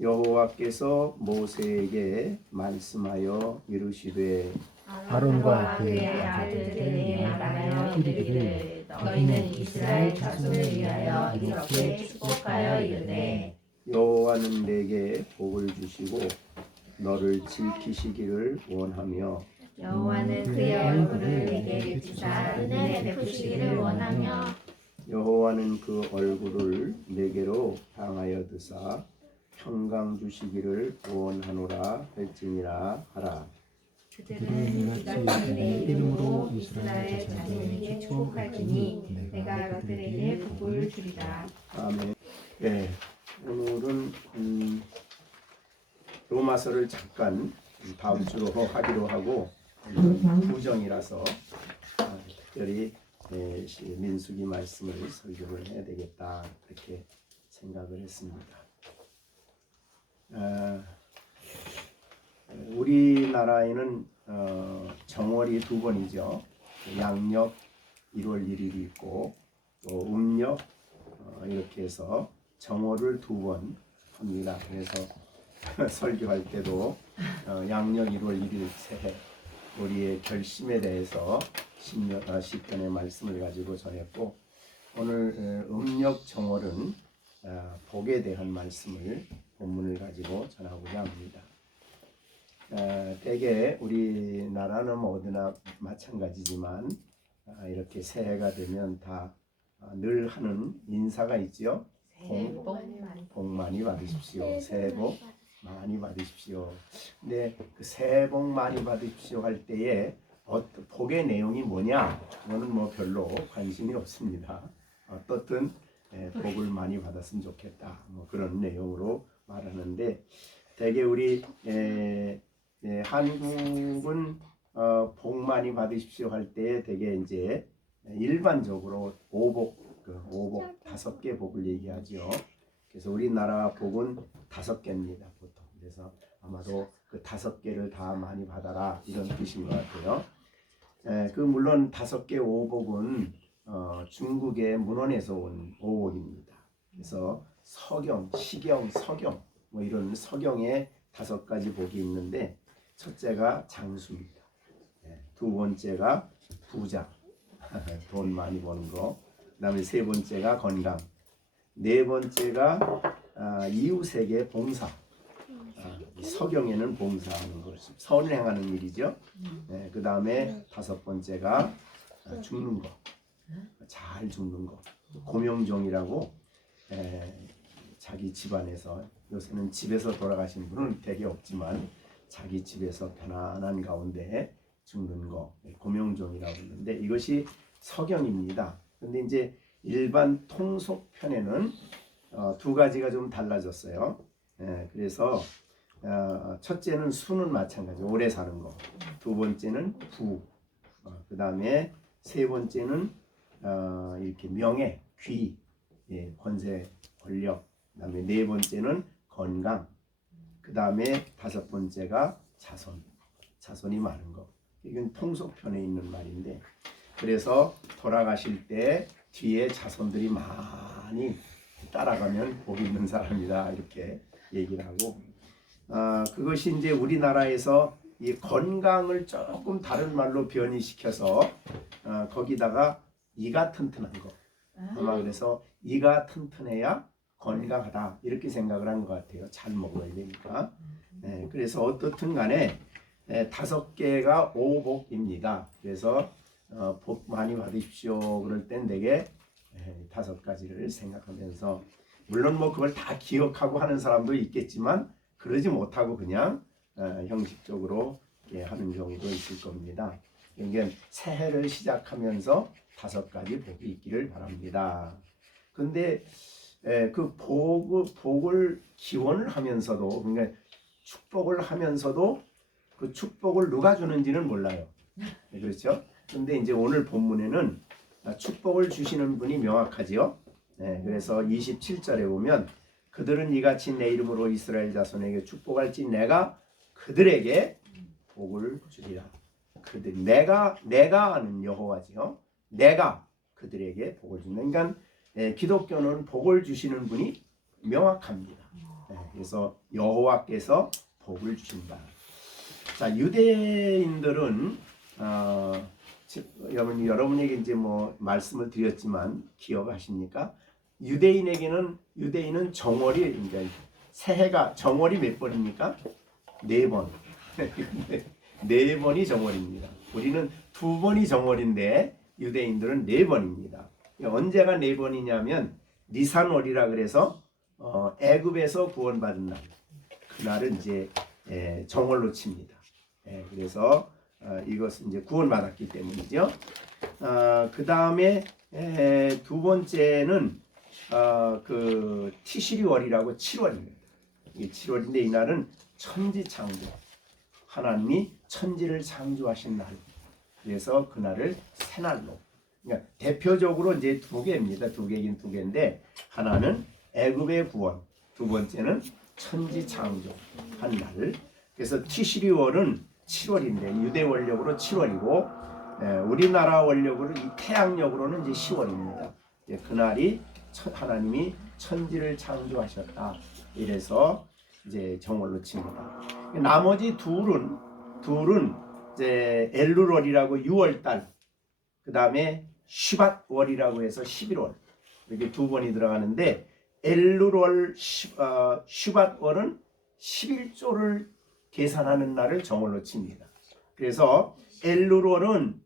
여호와께서 모세에게 말씀하여 이르시되 아론과 그의 아들들에게 말하여 이르기를 너희는 이스라엘 자손을 위하여 이렇게 축복하여 이르되 여호와는 내게 복을 주시고 너를 지키시기를 원하며 여호와는 그의 얼굴을 내게 비추사 은혜 베푸시기를 원하며 여호와는 그 얼굴을 내게로 향하여 드사 평강 주시기를 원하노라 할지니라 하라. 그들은 이같이 내 이름으로 이스라엘 자손에게 축복할지니 내가 그들에게 복을 주리라. 아멘. 네, 오늘은 로마서를 잠깐 다음 주로 하기로 하고 구정이라서 특별히 민수기 말씀을 설교를 해야 되겠다 이렇게 생각을 했습니다. 우리나라에는 정월이 두 번이죠. 양력 1월 1일이 있고 또 음력 이렇게 해서 정월을 두 번 합니다. 그래서 설교할 때도 양력 1월 1일 새해 우리의 결심에 대해서 시편의 말씀을 가지고 전했고 오늘 음력 정월은 복에 대한 말씀을 본문을 가지고 전하고자 합니다. 대개 우리나라는 어디나 마찬가지지만 이렇게 새해가 되면 다 늘 하는 인사가 있지요. 복 많이 받으십시오. 새해 복 많이 받으십시오. 근데 그 새해 복 많이 받으십시오 할 때에 복의 내용이 뭐냐? 저는 뭐 별로 관심이 없습니다. 어떻든 복을 많이 받았으면 좋겠다. 뭐 그런 내용으로 말하는데 대개 우리 한국은 복 많이 받으십시오 할 때 되게 이제 일반적으로 오복 5개 복을 얘기하죠. 그래서 우리나라 복은 5개입니다 보통. 그래서 아마도 그 5개를 다 많이 받아라 이런 뜻인 것 같아요. 그 물론 5개 오복은 중국의 문헌에서 온 오복입니다. 그래서 서경, 시경, 서경 뭐 이런 서경에 5가지 복이 있는데 첫째가 장수입니다. 두 번째가 부자, 돈 많이 버는 거. 그다음에 세 번째가 건강. 네 번째가 이웃에게 봉사. 서경에는 봉사하는 것, 선을 행하는 일이죠. 그다음에 5번째가 죽는 거, 잘 죽는 거. 고명종이라고 자기 집안에서 요새는 집에서 돌아가신 분은 되게 없지만 자기 집에서 편안한 가운데 죽는 거 고명종이라고 하는데 이것이 서경입니다. 근데 이제 일반 통속편에는 2가지가 좀 달라졌어요. 그래서 첫째는 수는 마찬가지 오래 사는 거, 두 번째는 부, 그 다음에 세 번째는 이렇게 명예, 귀, 권세, 권력, 그 다음에 네 번째는 건강, 그 다음에 5번째가 자손이 많은 거. 이건 통속편에 있는 말인데 그래서 돌아가실 때 뒤에 자손들이 많이 따라가면 복 있는 사람이다 이렇게 얘기를 하고 그것이 이제 우리나라에서 이 건강을 조금 다른 말로 변이시켜서 거기다가 이가 튼튼한 거 아마 그래서 이가 튼튼해야 건강하다 이렇게 생각을 한 것 같아요. 잘 먹어야 되니까. 그래서 어떻든 간에 5개가 오복입니다. 그래서 복 많이 받으십시오 그럴 땐 되게 5가지를 생각하면서 물론 뭐 그걸 다 기억하고 하는 사람도 있겠지만 그러지 못하고 그냥 형식적으로 하는 경우도 있을 겁니다. 그러니까 새해를 시작하면서 5가지 복이 있기를 바랍니다. 근데 그 복을 기원을 하면서도 그러니까 축복을 하면서도 그 축복을 누가 주는지는 몰라요. 그렇죠? 근데 이제 오늘 본문에는 축복을 주시는 분이 명확하지요. 그래서 27절에 보면 그들은 이같이 내 이름으로 이스라엘 자손에게 축복할지 내가 그들에게 복을 주리라. 내가 하는 여호와지요. 내가 그들에게 복을 준다. 그러니까 기독교는 복을 주시는 분이 명확합니다. 그래서 여호와께서 복을 주신다. 자, 유대인들은 여러분에게 이제 뭐 말씀을 드렸지만 기억하십니까? 유대인은 정월이 이제 새해가 정월이 몇 번입니까? 4번. 4번이 정월입니다. 우리는 2번이 정월인데 유대인들은 4번입니다. 언제가 4번이냐면 니산월이라 그래서 애굽에서 구원받은 날, 그날은 이제 정월로 칩니다. 그래서 이것은 이제 구원받았기 때문이죠. 그 다음에 2번째는 그 티시리월이라고 7월입니다. 이 7월인데 이날은 천지창조, 하나님이 천지를 창조하신 날. 그래서 그날을 새날로. 그러니까 대표적으로 이제 2개입니다. 2개긴 2개인데 하나는 애굽의 구원, 2번째는 천지 창조한 날. 그래서 티시리월은 7월인데 유대 원력으로 7월이고 우리나라 원력으로 이 태양력으로는 이제 10월입니다. 그날이 하나님이 천지를 창조하셨다. 이래서 이제 정월로 칩니다. 나머지 둘은 이제 엘루월이라고 6월달, 그 다음에 슈밧월이라고 해서 11월, 이렇게 2번이 들어가는데 엘루월, 슈밧월은 11조를 계산하는 날을 정월로 칩니다. 그래서 엘루월은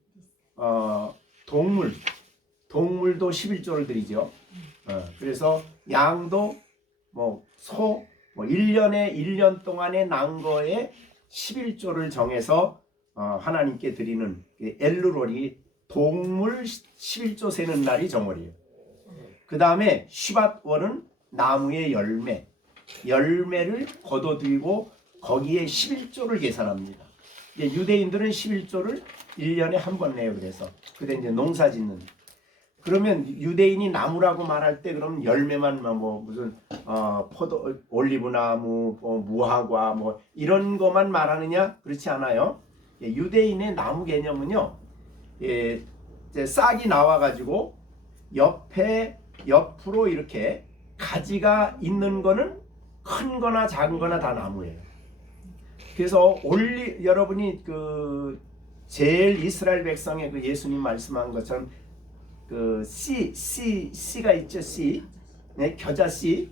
동물도 11조를 드리죠. 그래서 양도 소 1년 동안에 난 거에 11조를 정해서 하나님께 드리는 엘루월이 동물 11조 세는 날이 정월이에요. 그 다음에 슈밧월은 나무의 열매를 거둬들이고 거기에 11조를 계산합니다. 유대인들은 11조를 1년에 한 번 내요. 그래서 그때 이제 농사 짓는. 그러면 유대인이 나무라고 말할 때 그럼 열매만 무슨 포도, 올리브나무, 무화과 이런 것만 말하느냐? 그렇지 않아요. 유대인의 나무 개념은요, 싹이 나와가지고 옆으로 이렇게 가지가 있는 거는 큰 거나 작은 거나 다 나무예요. 그래서 여러분이 그 제일 이스라엘 백성의 그 예수님 말씀한 것처럼 그 씨가 있죠. 씨. 네, 겨자 씨.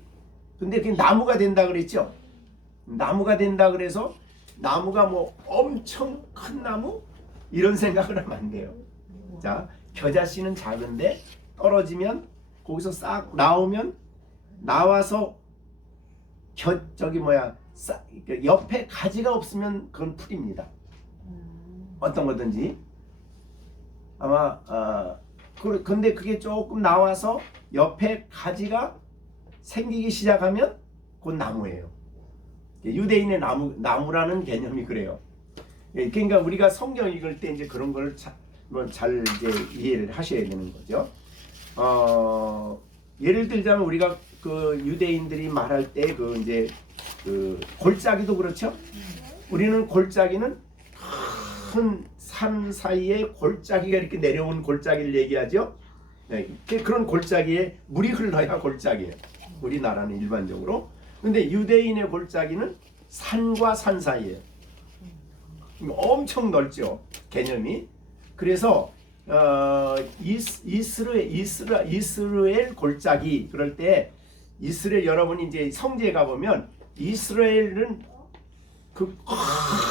근데 그게 나무가 된다 그랬죠. 나무가 된다 그래서 나무가 엄청 큰 나무? 이런 생각을 하면 안 돼요. 자, 겨자 씨는 작은데 떨어지면 거기서 싹 나와서 옆에 가지가 없으면 그건 풀입니다. 어떤 거든지. 아마 근데 그게 조금 나와서 옆에 가지가 생기기 시작하면 그건 나무예요. 유대인의 나무라는 개념이 그래요. 그러니까 우리가 성경 읽을 때 이제 그런 걸 잘 이제 이해를 하셔야 되는 거죠. 예를 들자면 우리가 그 유대인들이 말할 때 이제 그 골짜기도 그렇죠. 우리는 골짜기는 큰 산 사이에 골짜기가 이렇게 내려온 골짜기를 얘기하죠. 그런 골짜기에 물이 흘러야 골짜기예요. 우리나라는 일반적으로. 근데 유대인의 골짜기는 산과 산 사이예요. 엄청 넓죠, 개념이. 그래서 이스라엘 골짜기, 그럴 때 이스라엘, 여러분이 이제 성지에 가보면 이스라엘은 그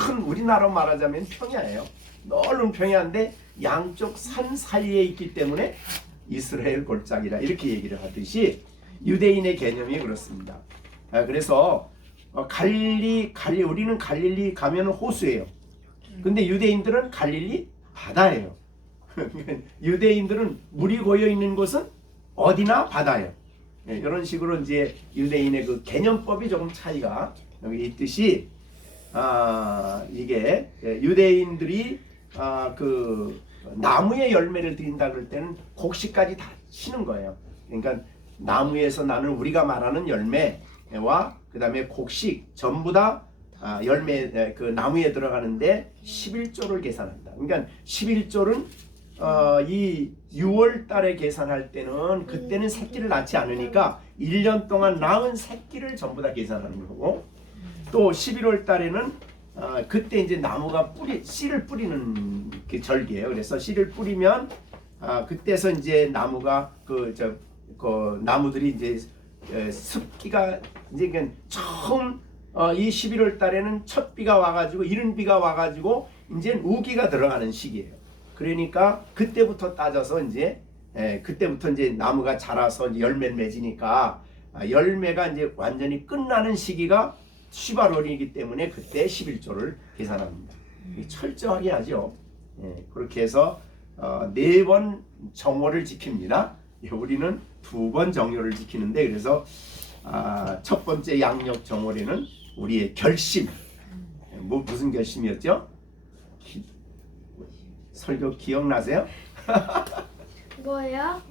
큰, 우리나라로 말하자면 평야예요. 넓은 평야인데 양쪽 산 사이에 있기 때문에 이스라엘 골짜기라 이렇게 얘기를 하듯이 유대인의 개념이 그렇습니다. 그래서 우리는 갈릴리 가면 호수예요. 근데 유대인들은 갈릴리 바다예요. 유대인들은 물이 고여 있는 곳은 어디나 바다예요. 이런 식으로 이제 유대인의 그 개념법이 조금 차이가 여기 있듯이, 이게 유대인들이 그 나무의 열매를 드린다 그럴 때는 곡식까지 다 치는 거예요. 그러니까 나무에서 나는 우리가 말하는 열매와 그 다음에 곡식 전부 다 열매 그 나무에 들어가는데 11조를 계산한다. 그러니까 11조는 이 6월 달에 계산할 때는 그때는 새끼를 낳지 않으니까 1년 동안 낳은 새끼를 전부 다 계산하는 거고, 또 11월 달에는 그때 이제 나무가 씨를 뿌리는 그 절기예요. 그래서 씨를 뿌리면 그때서 이제 나무가 그 나무들이 이제 습기가 이제 처음 이 11월 달에는 첫 비가 와가지고 이른 비가 와가지고 이제 우기가 들어가는 시기예요. 그러니까 그때부터 따져서 이제 그때부터 이제 나무가 자라서 이제 열매를 맺으니까 열매가 이제 완전히 끝나는 시기가 18월이기 때문에 그때 11조를 계산합니다. 철저하게 하죠. 그렇게 해서 4번 정오를 지킵니다. 우리는 2번 정오를 지키는데, 그래서 첫 번째 양력 정월에는 우리의 결심, 무슨 결심이었죠? 설교 기억나세요? 뭐예요?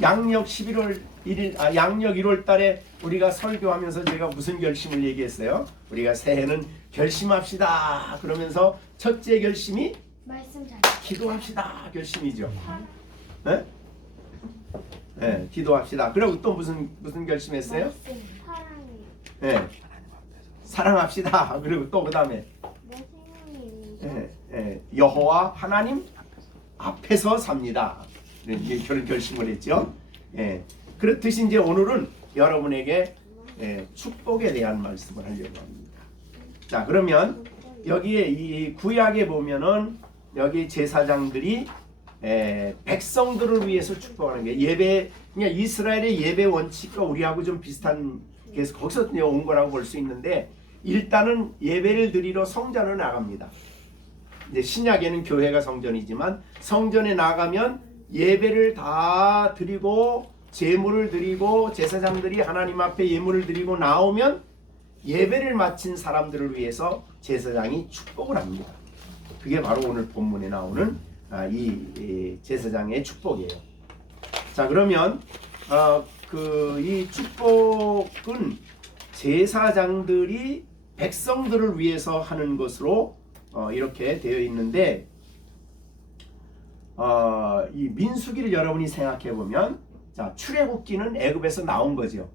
양력 11월 1일, 양력 1월 달에 우리가 설교하면서 제가 무슨 결심을 얘기했어요? 우리가 새해는 결심합시다 그러면서 첫째 결심이 말씀 잘. 기도합시다 결심이죠. 네? 네, 기도합시다. 그리고 또 무슨 결심했어요? 말씀. 사랑이. 네, 사랑합시다. 그리고 또 그 다음에 내 생명이 여호와 하나님 앞에서 삽니다. 그런 결심을 했죠. 그렇듯이 이제 오늘은 여러분에게 축복에 대한 말씀을 하려고 합니다. 자, 그러면 여기에 이 구약에 보면은 여기 제사장들이 백성들을 위해서 축복하는 게 예배, 그냥 이스라엘의 예배 원칙과 우리하고 좀 비슷한 게서 거기서 온 거라고 볼 수 있는데, 일단은 예배를 드리러 성전을 나갑니다. 이제 신약에는 교회가 성전이지만 성전에 나가면 예배를 다 드리고 제물을 드리고 제사장들이 하나님 앞에 예물을 드리고 나오면 예배를 마친 사람들을 위해서 제사장이 축복을 합니다. 그게 바로 오늘 본문에 나오는 이 제사장의 축복이에요. 자, 그러면 이 축복은 제사장들이 백성들을 위해서 하는 것으로 이렇게 되어 있는데, 이 민수기를 여러분이 생각해 보면, 자, 출애굽기는 애굽에서 나온 거죠.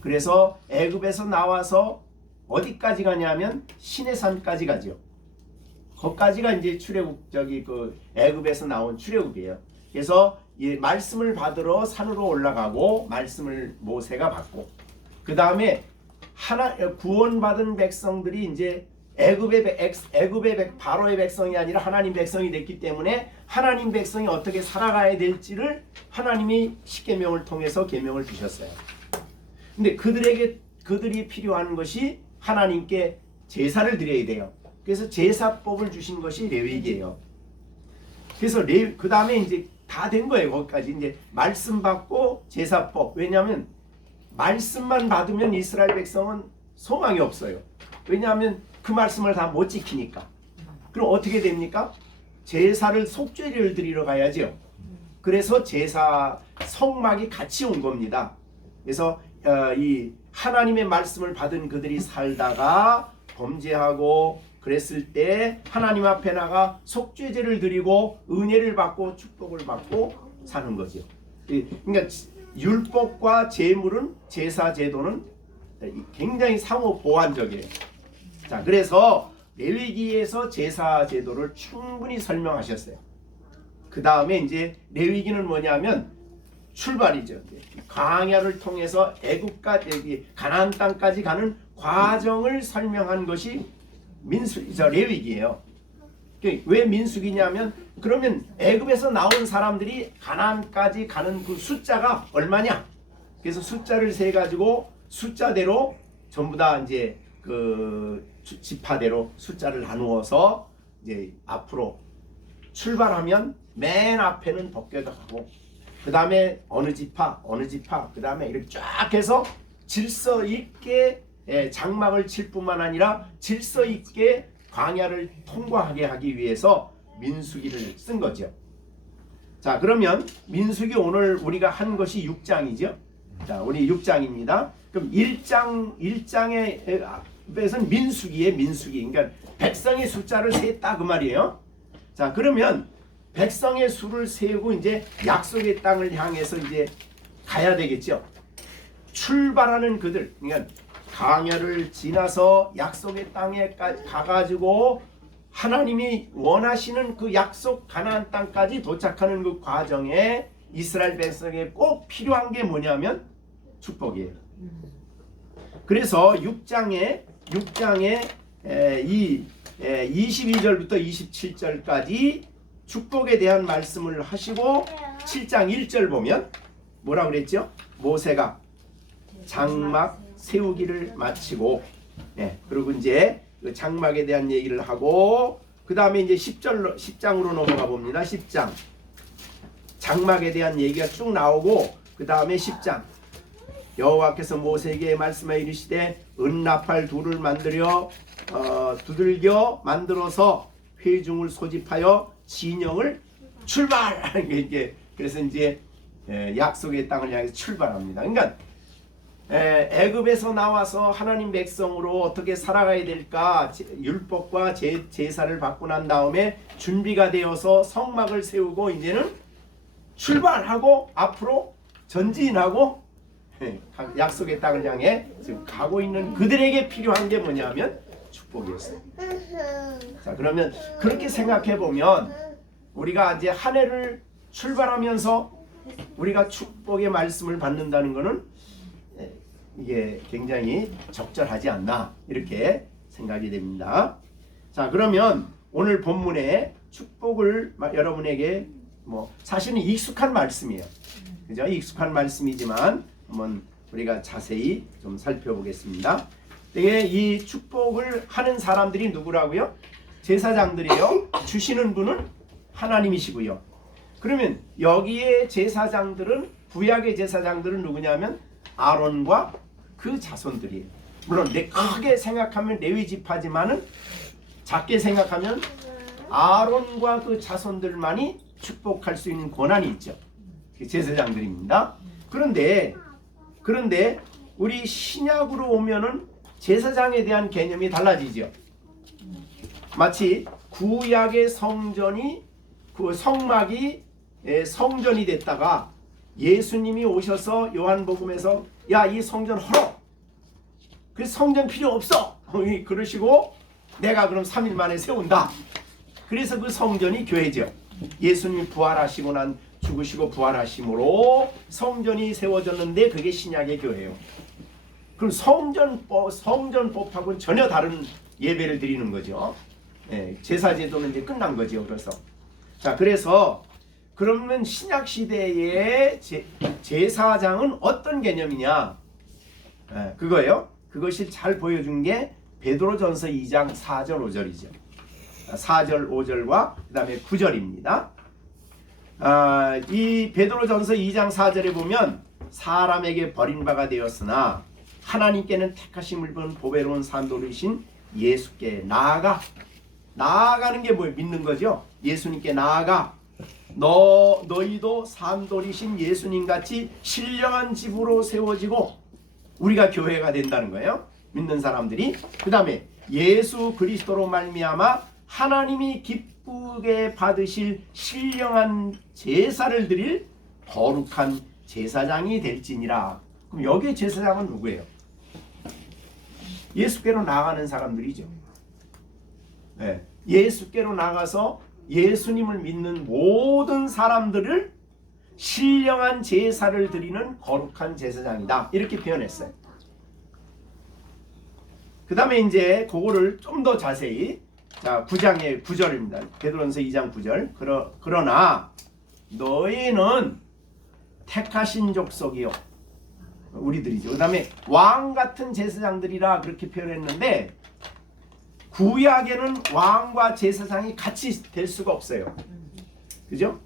그래서 애굽에서 나와서 어디까지 가냐면 시내산까지 가죠. 거기까지가 이제 애굽에서 나온 출애굽이에요. 그래서 이 말씀을 받으러 산으로 올라가고 말씀을 모세가 받고, 그 다음에 구원받은 백성들이 이제 애굽의 바로의 백성이 아니라 하나님 백성이 됐기 때문에 하나님 백성이 어떻게 살아가야 될지를 하나님이 십계명을 통해서 계명을 주셨어요. 근데 그들이 필요한 것이 하나님께 제사를 드려야 돼요. 그래서 제사법을 주신 것이 레위기예요. 그래서 그 다음에 이제 다 된 거예요. 거기까지 이제 말씀 받고 제사법. 왜냐하면 말씀만 받으면 이스라엘 백성은 소망이 없어요. 왜냐하면 그 말씀을 다 못 지키니까. 그럼 어떻게 됩니까? 제사를 속죄를 드리러 가야죠. 그래서 제사 성막이 같이 온 겁니다. 그래서 이 하나님의 말씀을 받은 그들이 살다가 범죄하고 그랬을 때 하나님 앞에 나가 속죄제를 드리고 은혜를 받고 축복을 받고 사는 거죠. 그러니까 율법과 제물은, 제사 제도는 굉장히 상호 보완적이에요. 자, 그래서 레위기에서 제사 제도를 충분히 설명하셨어요. 그 다음에 이제 레위기는 뭐냐면 출발이죠. 광야를 통해서 애굽까지 가나안 땅까지 가는 과정을 설명한 것이 레위기예요. 왜 민수기냐면, 그러면 애굽에서 나온 사람들이 가나안까지 가는 그 숫자가 얼마냐? 그래서 숫자를 세 가지고 숫자대로 전부 다 이제 그 지파대로 숫자를 나누어서 이제 앞으로 출발하면 맨 앞에는 벗겨져 가고, 그 다음에 어느 지파, 그 다음에 이렇게 쫙 해서 질서 있게 장막을 칠 뿐만 아니라 질서 있게 광야를 통과하게 하기 위해서 민수기를 쓴 거죠. 자, 그러면 민수기 오늘 우리가 한 것이 6장이죠. 자, 우리 6장입니다. 그럼 1장에서는 민수기에 민수기. 그러니까 백성의 숫자를 셌다 그 말이에요. 자, 그러면 백성의 수를 세우고 이제 약속의 땅을 향해서 이제 가야 되겠죠. 출발하는 그들, 그러니까 강야를 지나서 약속의 땅에 가가지고 하나님이 원하시는 그 약속 가나안 땅까지 도착하는 그 과정에 이스라엘 백성에 꼭 필요한 게 뭐냐면 축복이에요. 그래서 6장에 이 22절부터 27절까지 축복에 대한 말씀을 하시고 7장 1절 보면 뭐라고 그랬죠? 모세가 장막 세우기를 마치고, 그리고 이제 그 장막에 대한 얘기를 하고, 그 다음에 이제 10장으로 넘어가 봅니다. 10장 장막에 대한 얘기가 쭉 나오고, 그 다음에 10장 여호와께서 모세에게 말씀하여 이르시되 은나팔 둘을 만들어 두들겨 만들어서 회중을 소집하여 진영을 출발하는 게 이제, 그래서 이제 약속의 땅을 향해서 출발합니다. 그러니까 애굽에서 나와서 하나님 백성으로 어떻게 살아가야 될까, 율법과 제사를 받고 난 다음에 준비가 되어서 성막을 세우고 이제는 출발하고 앞으로 전진하고 약속의 땅을 향해 지금 가고 있는 그들에게 필요한 게 뭐냐면 축복이었어요. 자, 그러면 그렇게 생각해 보면 우리가 이제 한 해를 출발하면서 우리가 축복의 말씀을 받는다는 것은 이게 굉장히 적절하지 않나 이렇게 생각이 됩니다. 자, 그러면 오늘 본문에 축복을 여러분에게 사실은 익숙한 말씀이에요. 그죠? 익숙한 말씀이지만 한번 우리가 자세히 좀 살펴보겠습니다. 이 축복을 하는 사람들이 누구라고요? 제사장들이에요. 주시는 분은 하나님이시고요. 그러면 여기에 제사장들은, 구약의 제사장들은 누구냐면 아론과 그 자손들이에요. 물론 크게 생각하면 레위 지파지만은 작게 생각하면 아론과 그 자손들만이 축복할 수 있는 권한이 있죠. 제사장들입니다. 그런데 우리 신약으로 오면은 제사장에 대한 개념이 달라지죠. 마치 구약의 성전이, 그 성막이 성전이 됐다가 예수님이 오셔서 요한복음에서 야, 이 성전 헐어, 그 성전 필요 없어 그러시고 내가 그럼 3일 만에 세운다. 그래서 그 성전이 교회죠. 예수님이 부활하시고 난 죽으시고 부활하심으로 성전이 세워졌는데 그게 신약의 교회예요. 그럼 성전법하고는 전혀 다른 예배를 드리는 거죠. 제사제도는 이제 끝난 거죠. 그래서 그러면 신약 시대의 제사장은 어떤 개념이냐? 그거예요. 그것이 잘 보여준 게 베드로전서 2장 4절 5절이죠. 4절 5절과 그 다음에 9절입니다. 이 베드로전서 2장 4절에 보면 사람에게 버림바가 되었으나 하나님께는 택하심을 입은 보배로운 산돌이신 예수께 나아가는 게 뭐예요? 믿는 거죠. 예수님께 나아가 너희도 산돌이신 예수님같이 신령한 집으로 세워지고 우리가 교회가 된다는 거예요. 믿는 사람들이. 그 다음에 예수 그리스도로 말미암아 하나님이 기쁘게 받으실 신령한 제사를 드릴 거룩한 제사장이 될지니라. 그럼 여기에 제사장은 누구예요? 예수께로 나아가는 사람들이죠. 예수께로 나가서 예수님을 믿는 모든 사람들을 신령한 제사를 드리는 거룩한 제사장이다. 이렇게 표현했어요. 그 다음에 이제 그거를 좀 더 자세히, 자, 9장의 9절입니다. 베드로전서 2장 9절. 그러나 너희는 택하신 족속이요. 우리들이죠. 그 다음에 왕 같은 제사장들이라 그렇게 표현했는데 구약에는 왕과 제사장이 같이 될 수가 없어요. 그죠?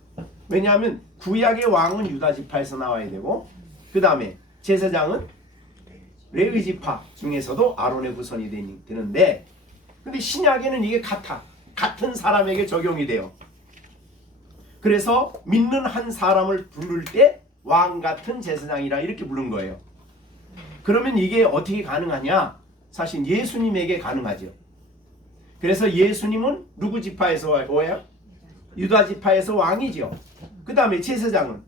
왜냐하면 구약의 왕은 유다 지파에서 나와야 되고 그 다음에 제사장은 레위 지파 중에서도 아론의 후손이 되는데, 근데 신약에는 이게 같은 사람에게 적용이 돼요. 그래서 믿는 한 사람을 부를 때 왕 같은 제사장이라 이렇게 부른 거예요. 그러면 이게 어떻게 가능하냐? 사실 예수님에게 가능하죠. 그래서 예수님은 누구 지파에서 와요? 유다 지파에서 왕이죠. 그 다음에 제사장은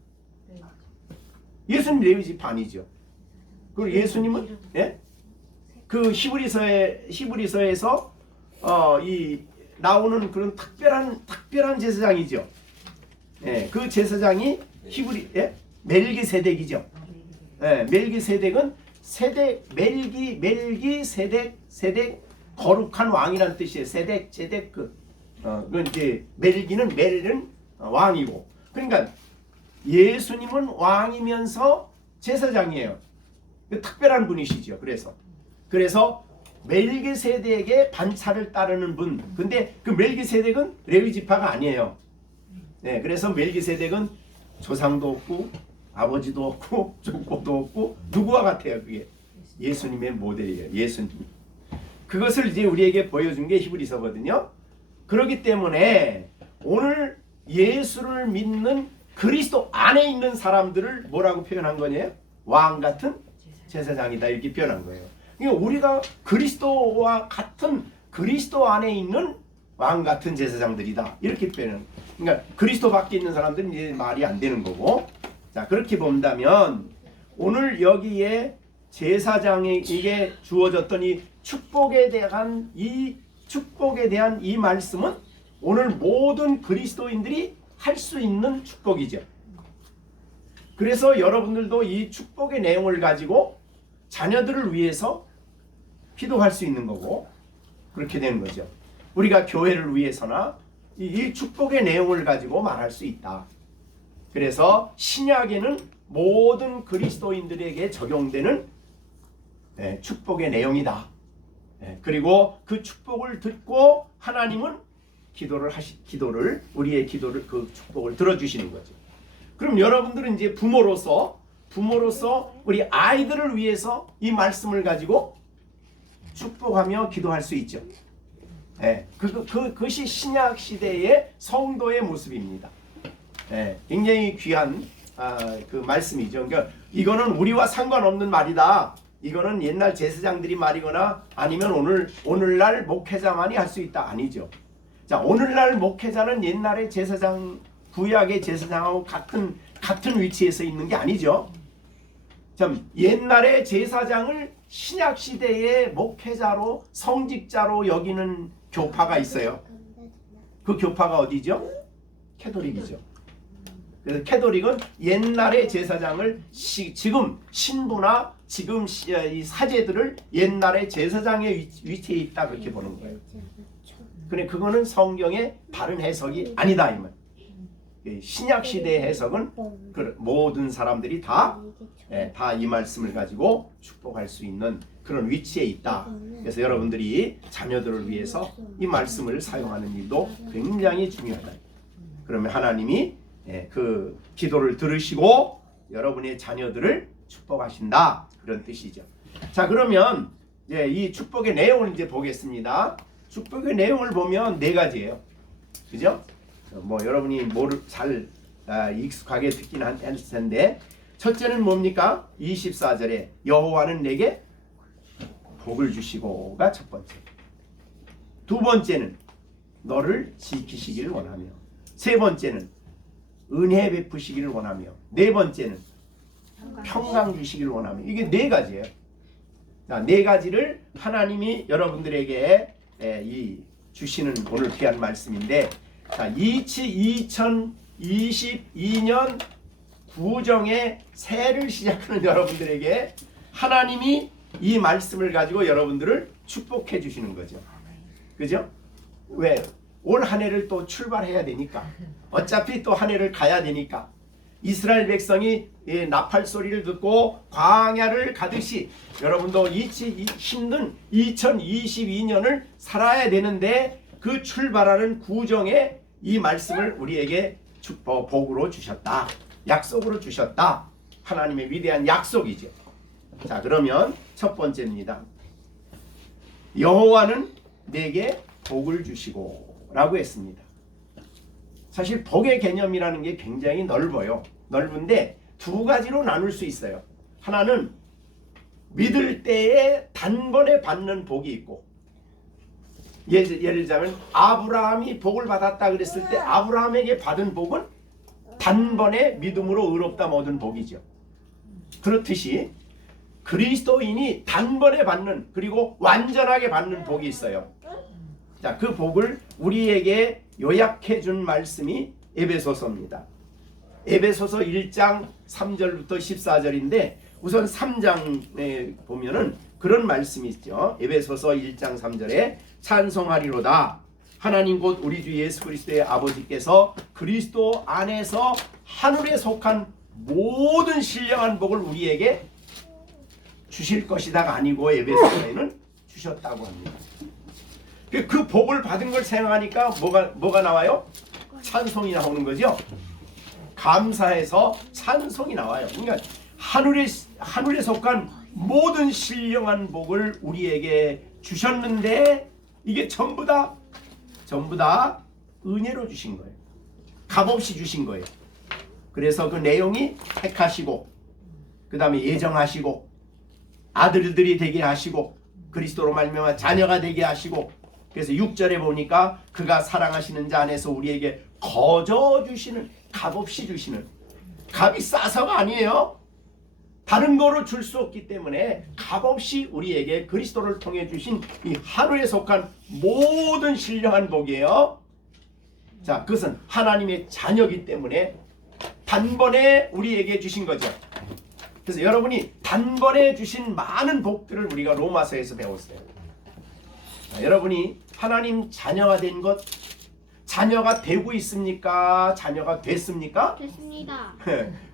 예수님 레위 지파 아니죠. 그리고 예수님은 그 히브리서에서 이 나오는 그런 특별한 제사장이죠. 그 제사장이 멜기세덱이죠. 멜기세덱은 세덱 거룩한 왕이라는 뜻이에요. 세덱 그 이제 멜은 왕이고, 그러니까 예수님은 왕이면서 제사장이에요. 특별한 분이시죠. 그래서 멜기세덱의 반차를 따르는 분. 근데 그 멜기세덱은 레위 지파가 아니에요. 그래서 멜기세덱은 조상도 없고 아버지도 없고 족보도 없고 누구와 같아요? 그게 예수님의 모델이에요. 예수님. 그것을 이제 우리에게 보여준 게 히브리서거든요. 그렇기 때문에 오늘 예수를 믿는 그리스도 안에 있는 사람들을 뭐라고 표현한 거냐? 왕 같은 제사장이다, 이렇게 표현한 거예요. 그러니까 우리가 그리스도와 같은 그리스도 안에 있는 왕 같은 제사장들이다, 이렇게 표현은. 그러니까 그리스도 밖에 있는 사람들은 이제 말이 안 되는 거고. 자, 그렇게 본다면 오늘 여기에 제사장에게 주어졌던 이 축복에 대한 이 말씀은 오늘 모든 그리스도인들이 할 수 있는 축복이죠. 그래서 여러분들도 이 축복의 내용을 가지고 자녀들을 위해서 기도할 수 있는 거고, 그렇게 되는 거죠. 우리가 교회를 위해서나 이 축복의 내용을 가지고 말할 수 있다. 그래서 신약에는 모든 그리스도인들에게 적용되는 축복의 내용이다. 그리고 그 축복을 듣고 하나님은 우리의 기도를, 그 축복을 들어주시는 거죠. 그럼 여러분들은 이제 부모로서 우리 아이들을 위해서 이 말씀을 가지고 축복하며 기도할 수 있죠. 그것이 신약 시대의 성도의 모습입니다. 굉장히 귀한 그 말씀이죠. 그러니까 이거는 우리와 상관없는 말이다. 이거는 옛날 제사장들이 말이거나 아니면 오늘날 목회자만이 할 수 있다, 아니죠. 자, 오늘날 목회자는 옛날의 제사장, 구약의 제사장하고 같은 위치에서 있는 게 아니죠. 참, 옛날의 제사장을 신약 시대의 목회자로, 성직자로 여기는 교파가 있어요. 그 교파가 어디죠? 캐톨릭이죠. 그래서 캐톨릭은 옛날의 제사장을 지금 신부나 지금 이 사제들을 옛날의 제사장의 위치에 있다, 그렇게 보는 거예요. 근데 그거는 성경의 바른 해석이 아니다, 이 말. 신약 시대의 해석은 모든 사람들이 다 이 말씀을 가지고 축복할 수 있는 그런 위치에 있다. 그래서 여러분들이 자녀들을 위해서 이 말씀을 사용하는 일도 굉장히 중요하다. 그러면 하나님이 그 기도를 들으시고 여러분의 자녀들을 축복하신다, 그런 뜻이죠. 자, 그러면 이제 이 축복의 내용을 이제 보겠습니다. 축복의 내용을 보면 네 가지예요. 그죠? 뭐 여러분이 잘 익숙하게 듣긴 할 텐데, 첫째는 뭡니까? 24절에 여호와는 내게 복을 주시고가 첫 번째. 두 번째는 너를 지키시기를 원하며, 세 번째는 은혜 베푸시기를 원하며, 네 번째는 평강 주시기를 원하며. 이게 네 가지예요. 자, 네 가지를 하나님이 여러분들에게 주시는 오늘 귀한 말씀인데, 자, 2022년 구정의 새해를 시작하는 여러분들에게 하나님이 이 말씀을 가지고 여러분들을 축복해 주시는 거죠. 그죠? 왜? 올 한 해를 또 출발해야 되니까. 어차피 또 한 해를 가야 되니까. 이스라엘 백성이 나팔 소리를 듣고 광야를 가듯이 여러분도 힘든 2022년을 살아야 되는데, 그 출발하는 구정에 이 말씀을 우리에게 복으로 주셨다, 약속으로 주셨다. 하나님의 위대한 약속이죠. 자, 그러면 첫 번째입니다. 여호와는 내게 복을 주시고 라고 했습니다. 사실 복의 개념이라는 게 굉장히 넓은데 두 가지로 나눌 수 있어요. 하나는 믿을 때에 단번에 받는 복이 있고, 예를 들자면 아브라함이 복을 받았다 그랬을 때 아브라함에게 받은 복은 단번에 믿음으로 의롭다 얻은 복이죠. 그렇듯이 그리스도인이 단번에 받는 그리고 완전하게 받는 복이 있어요. 자, 그 복을 우리에게 요약해 준 말씀이 에베소서입니다. 에베소서 1장 3절부터 14절인데 우선 3장에 보면은 그런 말씀이 있죠. 에베소서 1장 3절에 찬송하리로다 하나님 곧 우리 주 예수 그리스도의 아버지께서 그리스도 안에서 하늘에 속한 모든 신령한 복을 우리에게 주실 것이다가 아니고 에베소서에는 주셨다고 합니다. 그 복을 받은 걸 생각하니까 뭐가 나와요? 찬송이 나오는 거죠. 감사해서 찬송이 나와요. 그러니까 하늘에 속한 모든 신령한 복을 우리에게 주셨는데 이게 전부 다 은혜로 주신 거예요. 값없이 주신 거예요. 그래서 그 내용이 택하시고 그 다음에 예정하시고 아들들이 되게 하시고 그리스도로 말미암아 자녀가 되게 하시고 그래서 6절에 보니까 그가 사랑하시는 자 안에서 우리에게 거저 주시는 값없이 주시는 값이 싸서가 아니에요. 다른 거로 줄 수 없기 때문에 값없이 우리에게 그리스도를 통해 주신 이 하늘에 속한 모든 신령한 복이에요. 자, 그것은 하나님의 자녀이기 때문에 단번에 우리에게 주신 거죠. 그래서 여러분이 단번에 주신 많은 복들을 우리가 로마서에서 배웠어요. 자, 여러분이 하나님 자녀가 된 것, 자녀가 되고 있습니까? 자녀가 됐습니까? 됐습니다.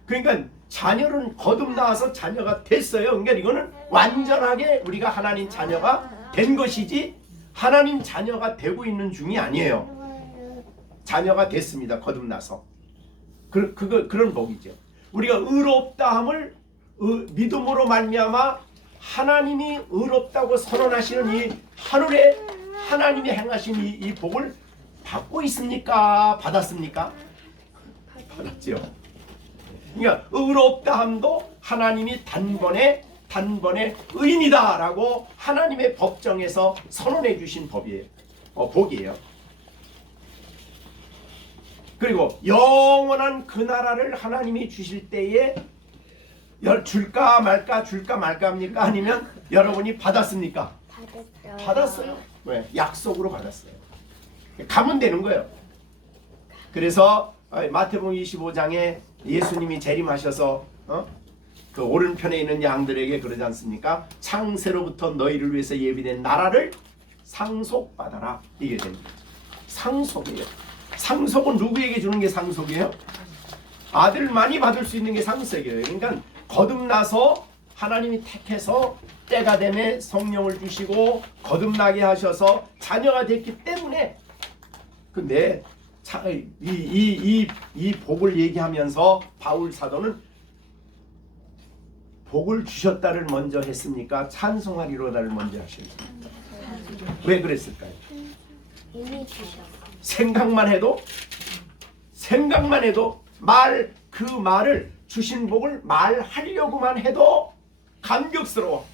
그러니까 자녀는 거듭나와서 자녀가 됐어요. 그러니까 이거는 완전하게 우리가 하나님 자녀가 된 것이지 하나님 자녀가 되고 있는 중이 아니에요. 자녀가 됐습니다. 거듭나서. 그런 복이죠. 우리가 의롭다함을 믿음으로 말미암아 하나님이 의롭다고 선언하시는 이 하늘에 하나님이 행하신 이 복을 받고 있습니까? 받았습니까? 받았죠. 그러니까 의롭다함도 하나님이 단번에 의인이다라고 하나님의 법정에서 선언해 주신 법이에요. 복이에요. 그리고 영원한 그 나라를 하나님이 주실 때에 줄까 말까 합니까? 아니면 여러분이 받았습니까? 받았어요. 왜? 약속으로 받았어요. 가면 되는 거예요. 그래서 마태복음 25장에 예수님이 재림하셔서 그 오른편에 있는 양들에게 그러지 않습니까? 창세로부터 너희를 위해서 예비된 나라를 상속받아라. 이게 됩니다. 상속이에요. 상속은 누구에게 주는 게 상속이에요? 아들을 많이 받을 수 있는 게 상속이에요. 그러니까 거듭나서 하나님이 택해서 때가 되면 성령을 주시고 거듭나게 하셔서 자녀가 됐기 때문에 근데 이 복을 얘기하면서 바울 사도는 복을 주셨다를 먼저 했습니까? 찬송하리로다를 먼저 하셨습니까? 왜 그랬을까요? 이미 주셨어. 생각만 해도 그 말을 주신 복을 말하려고만 해도 감격스러워.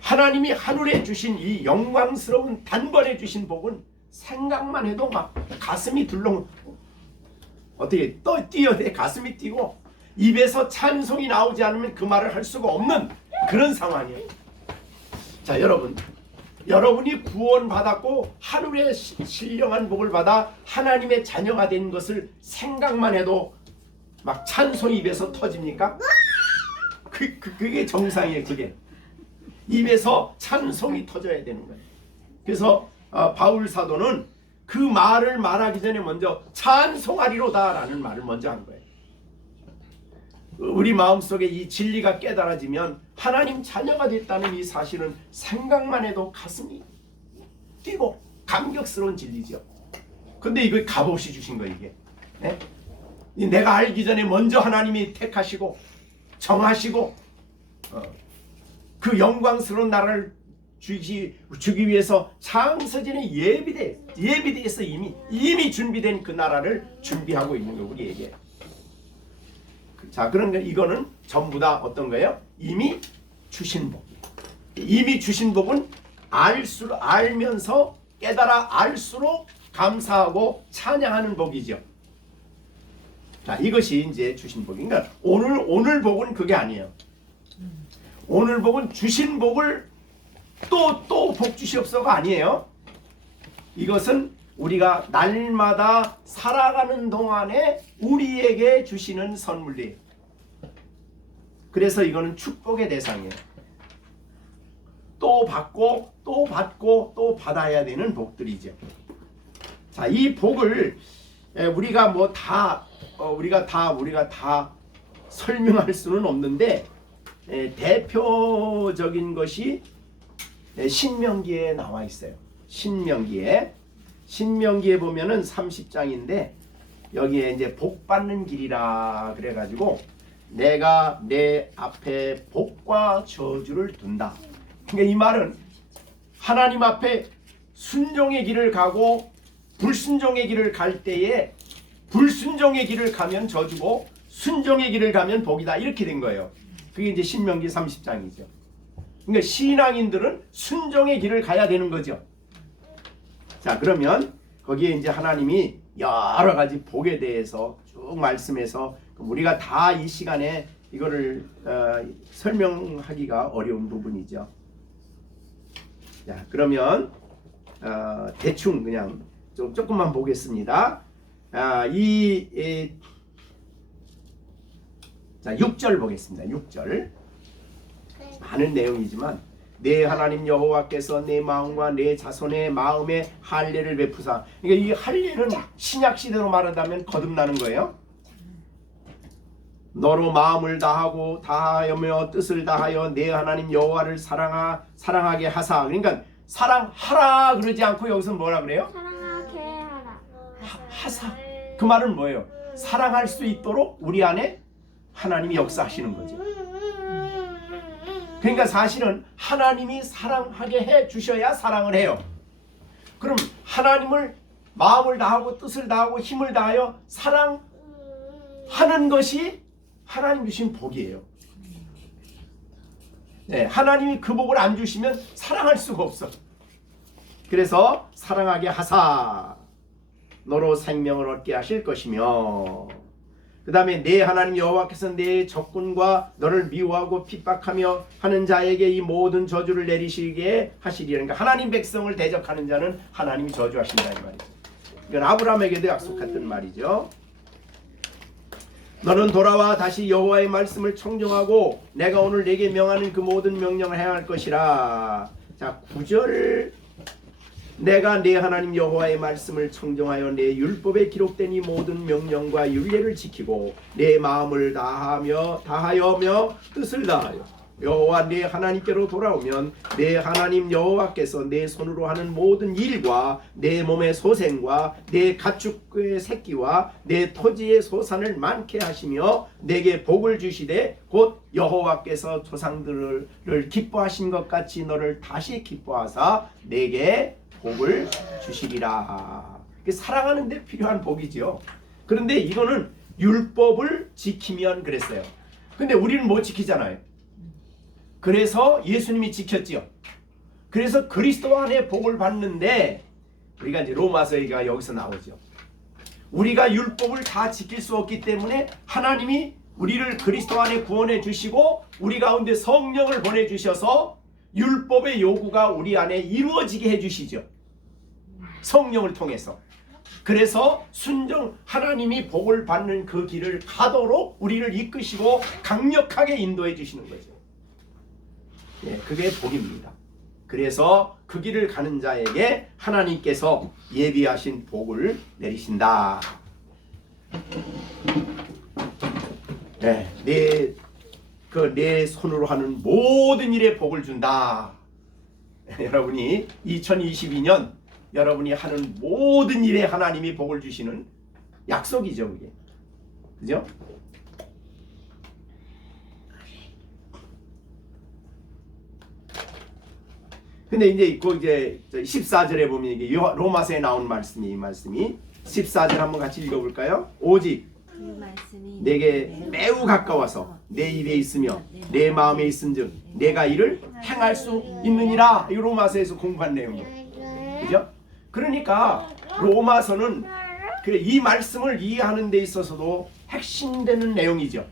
하나님이 하늘에 주신 이 영광스러운 단번에 주신 복은 생각만 해도 막 가슴이 들렁 어떻게 뛰어대 가슴이 뛰고 입에서 찬송이 나오지 않으면 그 말을 할 수가 없는 그런 상황이에요. 자, 여러분이 구원받았고 하늘의 신령한 복을 받아 하나님의 자녀가 된 것을 생각만 해도 막 찬송이 입에서 터집니까? 그게 정상이에요. 그게 입에서 찬송이 터져야 되는 거예요. 그래서 바울 사도는 그 말을 말하기 전에 먼저 찬송하리로다라는 말을 먼저 한 거예요. 우리 마음속에 이 진리가 깨달아지면 하나님 자녀가 됐다는 이 사실은 생각만 해도 가슴이 뛰고 감격스러운 진리죠. 근데 이걸 값없이 주신 거예요. 이게 네? 내가 알기 전에 먼저 하나님이 택하시고 정하시고 그 영광스러운 나라를 주기 위해서 창세전에 예비되어서 이미 준비된 그 나라를 준비하고 있는 거예요. 우리에게. 자, 그러니까 이거는 전부 다 어떤 거예요? 이미 주신 복. 이미 주신 복은 알면서 깨달아 알수록 감사하고 찬양하는 복이죠. 자, 이것이 이제 주신 복이. 그러니까 오늘 복은 그게 아니에요. 오늘 복은 주신 복을 또 복 주시옵소서가 아니에요. 이것은 우리가 날마다 살아가는 동안에 우리에게 주시는 선물이에요. 그래서 이거는 축복의 대상이에요. 또 받고 또 받고 또 받아야 되는 복들이죠. 자, 이 복을 우리가 다 설명할 수는 없는데 대표적인 것이 신명기에 나와 있어요. 신명기에 보면은 30장인데 여기에 이제 복 받는 길이라 그래가지고 내가 내 앞에 복과 저주를 둔다. 그러니까 이 말은 하나님 앞에 순종의 길을 가고 불순종의 길을 갈 때에 불순종의 길을 가면 저주고 순종의 길을 가면 복이다. 이렇게 된 거예요. 그게 이제 신명기 30장이죠. 그러니까 신앙인들은 순종의 길을 가야 되는 거죠. 자, 그러면 거기에 이제 하나님이 여러 가지 복에 대해서 쭉 말씀해서 우리가 다 이 시간에 이거를 설명하기가 어려운 부분이죠. 자, 그러면 대충 그냥 조금만 보겠습니다. 자, 6절 보겠습니다. 6절. 많은 내용이지만 내 하나님 여호와께서 내 마음과 내 자손의 마음에 할례를 베푸사. 그러니까 이 할례는 신약 시대로 말한다면 거듭나는 거예요. 너로 마음을 다하며 뜻을 다하여 내 하나님 여호와를 사랑하게 하사. 그러니까 사랑하라 그러지 않고 여기서 뭐라 그래요? 사랑하게 하라. 하사. 그 말은 뭐예요? 사랑할 수 있도록 우리 안에 하나님이 역사하시는 거죠. 그러니까 사실은 하나님이 사랑하게 해 주셔야 사랑을 해요. 그럼 하나님을 마음을 다하고 뜻을 다하고 힘을 다하여 사랑하는 것이 하나님 주신 복이에요. 네, 하나님이 그 복을 안 주시면 사랑할 수가 없어. 그래서 사랑하게 하사 너로 생명을 얻게 하실 것이며, 그 다음에 내 하나님 여호와께서 내 적군과 너를 미워하고 핍박하며 하는 자에게 이 모든 저주를 내리시게 하시리라. 그러니까 하나님 백성을 대적하는 자는 하나님이 저주하신다 이 말이죠. 이건 아브라함에게도 약속했던 말이죠. 너는 돌아와 다시 여호와의 말씀을 청종하고 내가 오늘 네게 명하는 그 모든 명령을 행할 것이라. 자, 9절. 내가 네 하나님 여호와의 말씀을 청종하여 내 율법에 기록된 이 모든 명령과 율례를 지키고 내 마음을 다하여며 뜻을 다하여 여호와 네 하나님께로 돌아오면 내 하나님 여호와께서 내 손으로 하는 모든 일과 내 몸의 소생과 내 가축의 새끼와 내 토지의 소산을 많게 하시며 내게 복을 주시되 곧 여호와께서 조상들을 기뻐하신 것 같이 너를 다시 기뻐하사 내게 복을 주시리라. 사랑하는 데 필요한 복이죠. 그런데 이거는 율법을 지키면 그랬어요. 근데 우리는 못 지키잖아요. 그래서 예수님이 지켰지요. 그래서 그리스도 안에 복을 받는데 우리가 이제 로마서가 여기서 나오죠. 우리가 율법을 다 지킬 수 없기 때문에 하나님이 우리를 그리스도 안에 구원해 주시고 우리 가운데 성령을 보내 주셔서 율법의 요구가 우리 안에 이루어지게 해주시죠. 성령을 통해서. 그래서 하나님이 복을 받는 그 길을 가도록 우리를 이끄시고 강력하게 인도해 주시는 거죠. 예, 그게 복입니다. 그래서 그 길을 가는 자에게 하나님께서 예비하신 복을 내리신다. 네, 내 손으로 하는 모든 일에 복을 준다. 여러분이 2022년 여러분이 하는 모든 일에 하나님이 복을 주시는 약속이죠, 그게. 그죠? 근데 이제 그 이제 14절에 보면 이게 로마서에 나온 말씀이 이 말씀이 14절 한번 같이 읽어볼까요? 오직 그 말씀이 내게 매우 가까워서 내 입에 있으며 내 마음에 있은즉 내가 이를 행할 수 있느니라. 이 로마서에서 공부한 내용이에요. 그죠? 그러니까 로마서는 그래, 이 말씀을 이해하는 데 있어서도 핵심되는 내용이죠.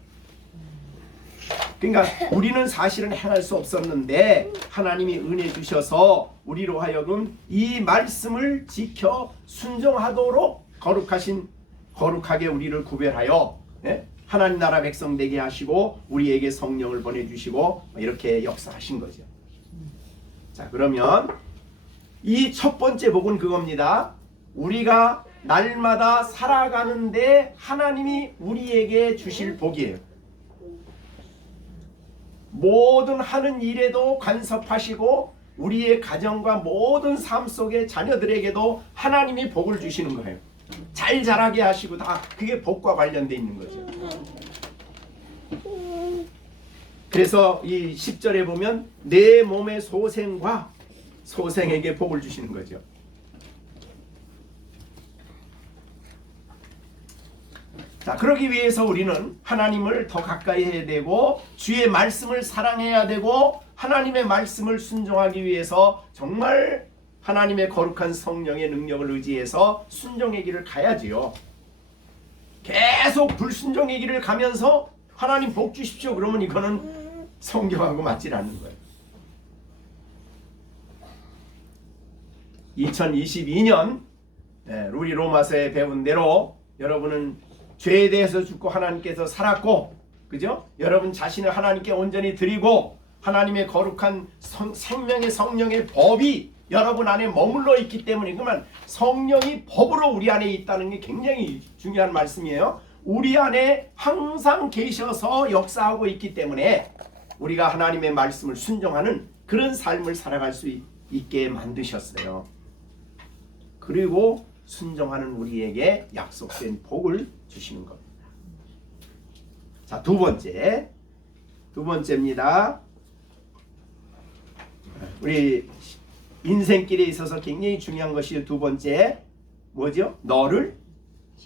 그러니까 우리는 사실은 행할 수 없었는데 하나님이 은혜 주셔서 우리로 하여금 이 말씀을 지켜 순종하도록 거룩하게 우리를 구별하여 하나님 나라 백성 되게 하시고 우리에게 성령을 보내주시고 이렇게 역사하신 거죠. 자, 그러면 이 첫 번째 복은 그겁니다. 우리가 날마다 살아가는데 하나님이 우리에게 주실 복이에요. 모든 하는 일에도 간섭하시고 우리의 가정과 모든 삶 속의 자녀들에게도 하나님이 복을 주시는 거예요. 잘 자라게 하시고 다 그게 복과 관련돼 있는 거죠. 그래서 이 10절에 보면 내 몸의 소생과 소생에게 복을 주시는 거죠. 자, 그러기 위해서 우리는 하나님을 더 가까이 해야 되고 주의 말씀을 사랑해야 되고 하나님의 말씀을 순종하기 위해서 정말 하나님의 거룩한 성령의 능력을 의지해서 순종의 길을 가야지요. 계속 불순종의 길을 가면서 하나님 복 주십시오 그러면 이거는 성경하고 맞질 않는 거예요. 2022년 우리 로마서에 배운 대로 여러분은 죄에 대해서 죽고 하나님께서 살았고, 그죠? 여러분 자신을 하나님께 온전히 드리고 하나님의 거룩한 생명의 성령의 법이 여러분 안에 머물러 있기 때문에 그만 성령이 법으로 우리 안에 있다는 게 굉장히 중요한 말씀이에요. 우리 안에 항상 계셔서 역사하고 있기 때문에 우리가 하나님의 말씀을 순종하는 그런 삶을 살아갈 수 있게 만드셨어요. 그리고 순종하는 우리에게 약속된 복을 주시는 겁니다. 자, 두 번째입니다. 우리 인생길에 있어서 굉장히 중요한 것이 두 번째 뭐죠? 너를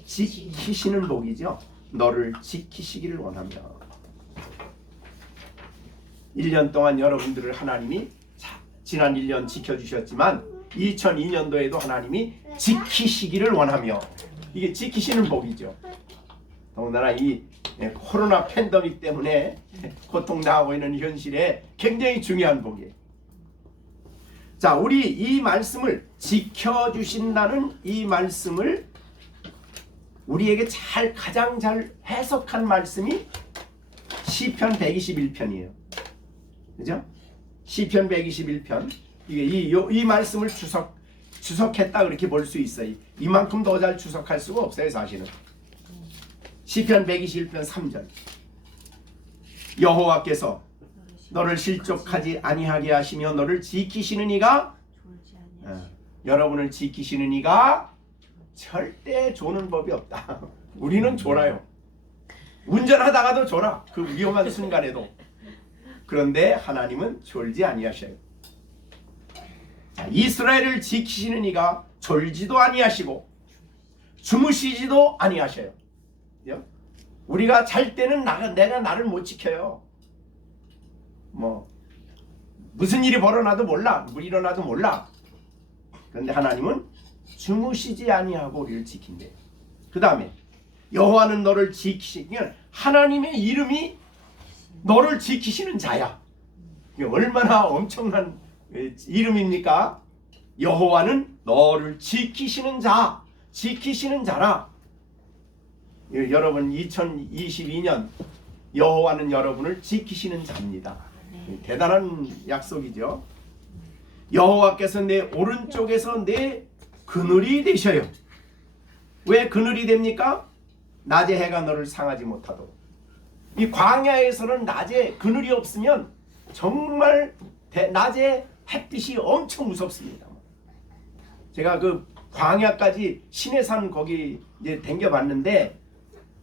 지키시는 복이죠. 너를 지키시기를 원하며 1년 동안 여러분들을 하나님이 지난 1년 지켜주셨지만 2002년도에도 하나님이 지키시기를 원하며 이게 지키시는 복이죠. 더군다나 이 코로나 팬데믹 때문에 고통당하고 있는 현실에 굉장히 중요한 복이에요. 자, 우리 이 말씀을 지켜주신다는 이 말씀을 우리에게 가장 잘 해석한 말씀이 시편 121편이에요. 그죠? 시편 121편. 이게 이 말씀을 주석했다 그렇게 볼 수 있어요. 이만큼 더 잘 주석할 수가 없어요, 사실은. 시편 121편 3절. 여호와께서 너를 실족하지 아니하게 하시며 너를 지키시는 이가 여러분을 지키시는 이가 절대 조는 법이 없다. 우리는 졸아요. 운전하다가도 졸아. 그 위험한 순간에도. 그런데 하나님은 졸지 아니하셔요. 자, 이스라엘을 지키시는 이가 졸지도 아니하시고 주무시지도 아니하셔요. 우리가 잘 때는 내가 나를 못 지켜요. 무슨 일이 일어나도 몰라. 그런데 하나님은 주무시지 아니하고 우리를 지킨대요. 그 다음에 여호와는 너를 지키시면 하나님의 이름이 너를 지키시는 자야. 이게 얼마나 엄청난 이름입니까? 여호와는 너를 지키시는 자라. 여러분 2022년 여호와는 여러분을 지키시는 자입니다. 대단한 약속이죠. 여호와께서 내 오른쪽에서 내 그늘이 되셔요. 왜 그늘이 됩니까? 낮에 해가 너를 상하지 못하도록. 이 광야에서는 낮에 그늘이 없으면 정말 낮에 햇빛이 엄청 무섭습니다. 제가 그 광야까지 시내산 거기 이제 댕겨봤는데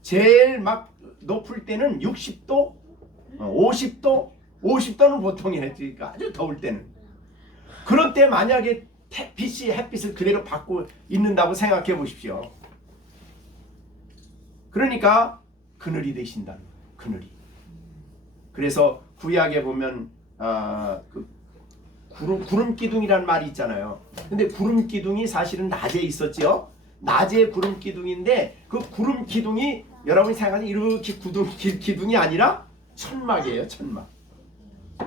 제일 막 높을 때는 60도, 50도는 보통이에요. 그러니까 아주 더울 때는. 그럴 때 만약에 햇빛을 그대로 받고 있는다고 생각해 보십시오. 그러니까 그늘이 되신다는 거예요. 그늘이. 그래서 구약에 보면 그 구름 기둥이란 말이 있잖아요. 근데 구름 기둥이 사실은 낮에 있었죠. 낮에 구름 기둥인데 그 구름 기둥이 여러분이 생각하는 이렇게 기둥이 아니라 천막이에요. 천막.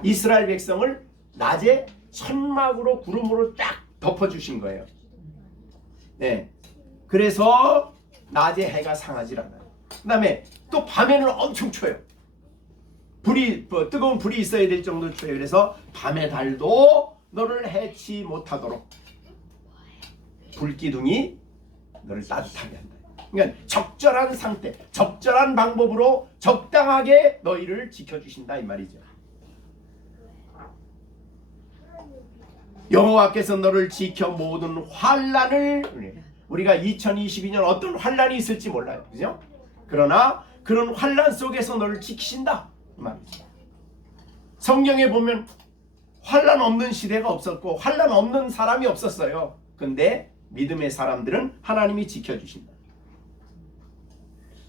이스라엘 백성을 낮에 천막으로 구름으로 딱 덮어주신 거예요. 네. 그래서 낮에 해가 상하지 않아요. 그 다음에 또 밤에는 엄청 추워요. 뜨거운 불이 있어야 될 정도로 추워요. 그래서 밤의 달도 너를 해치 못하도록 불기둥이 너를 따뜻하게 한다. 그러니까 적절한 상태, 적절한 방법으로 적당하게 너희를 지켜주신다 이 말이죠. 여호와께서 너를 지켜 모든 환난을, 우리가 2022년 어떤 환난이 있을지 몰라요. 그죠? 그러나 그런 환난 속에서 너를 지키신다 이 말이죠. 성경에 보면 환난 없는 시대가 없었고 환난 없는 사람이 없었어요. 근데 믿음의 사람들은 하나님이 지켜주신다.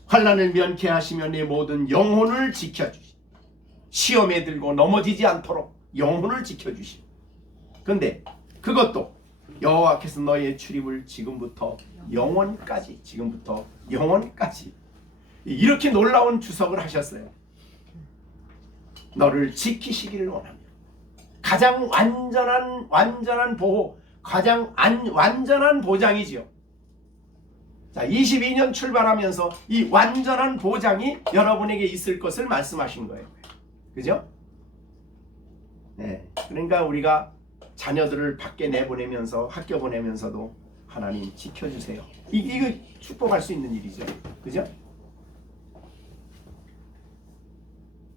환난을 면케하시며 내 모든 영혼을 지켜주시. 시험에 들고 넘어지지 않도록 영혼을 지켜주시. 근데 그것도 여호와께서 너의 출입을 지금부터 영원까지, 지금부터 영원까지 이렇게 놀라운 주석을 하셨어요. 너를 지키시기를 원하며 가장 완전한 보호, 가장 완전한 보장이지요. 자, 22년 출발하면서 이 완전한 보장이 여러분에게 있을 것을 말씀하신 거예요. 그죠? 네. 그러니까 우리가 자녀들을 밖에 내보내면서 학교 보내면서도 하나님 지켜주세요. 이거 축복할 수 있는 일이죠. 그죠?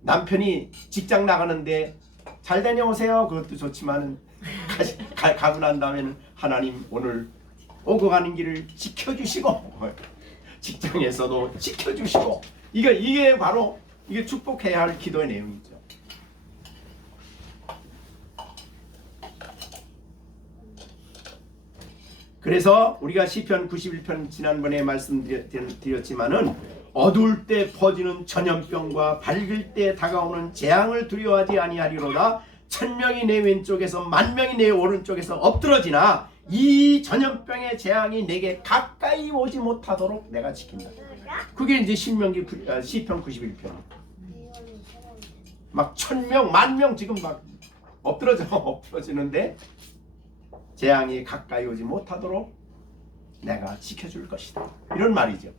남편이 직장 나가는데 잘 다녀오세요. 그것도 좋지만은 가고 난 다음에는 하나님 오늘 오고 가는 길을 지켜주시고 직장에서도 지켜주시고 이게 바로 이게 축복해야 할 기도의 내용이죠. 그래서 우리가 시편 91편 지난번에 말씀드렸지만은 어두울 때 퍼지는 전염병과 밝을 때 다가오는 재앙을 두려워하지 아니하리로다. 1000명이 내 왼쪽에서 10,000명이 내 오른쪽에서 엎드러지나 이 전염병의 재앙이 내게 가까이 오지 못하도록 내가 지킨다. 그게 이제 시편 91편. 막 1000명, 10,000명 지금 막 엎드러지는데 재앙이 가까이 오지 못하도록 내가 지켜줄 것이다. 이런 말이죠.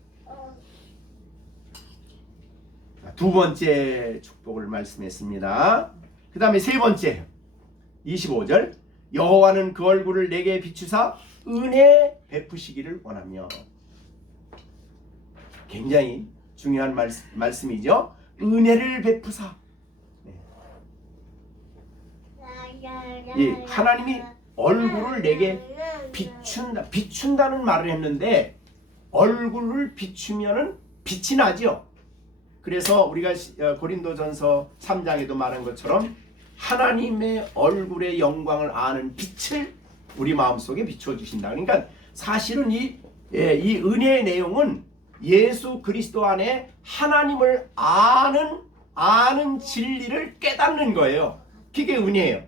두 번째 축복을 말씀했습니다. 그 다음에 세 번째 25절 여호와는 그 얼굴을 내게 비추사 은혜 베푸시기를 원하며. 굉장히 중요한 말씀이죠. 은혜를 베푸사. 예, 하나님이 얼굴을 내게 비춘다는 말을 했는데 얼굴을 비추면은 빛이 나죠. 그래서 우리가 고린도전서 3장에도 말한 것처럼 하나님의 얼굴의 영광을 아는 빛을 우리 마음속에 비추어 주신다. 그러니까 사실은 이 은혜의 내용은 예수 그리스도 안에 하나님을 아는 진리를 깨닫는 거예요. 그게 은혜예요.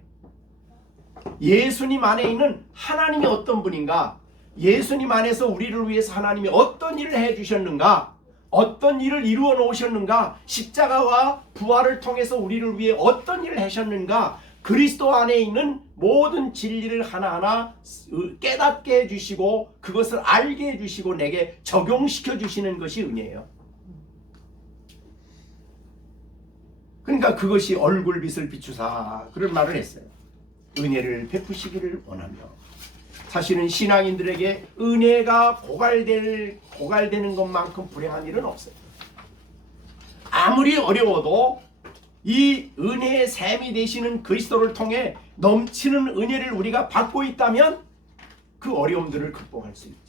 예수님 안에 있는 하나님이 어떤 분인가, 예수님 안에서 우리를 위해서 하나님이 어떤 일을 해주셨는가, 어떤 일을 이루어 놓으셨는가, 십자가와 부활을 통해서 우리를 위해 어떤 일을 하셨는가, 그리스도 안에 있는 모든 진리를 하나하나 깨닫게 해주시고 그것을 알게 해주시고 내게 적용시켜 주시는 것이 은혜예요. 그러니까 그것이 얼굴빛을 비추사 그런 말을 했어요. 은혜를 베푸시기를 원하며. 사실은 신앙인들에게 은혜가 고갈되는 것만큼 불행한 일은 없어요. 아무리 어려워도 이 은혜의 샘이 되시는 그리스도를 통해 넘치는 은혜를 우리가 받고 있다면 그 어려움들을 극복할 수 있죠.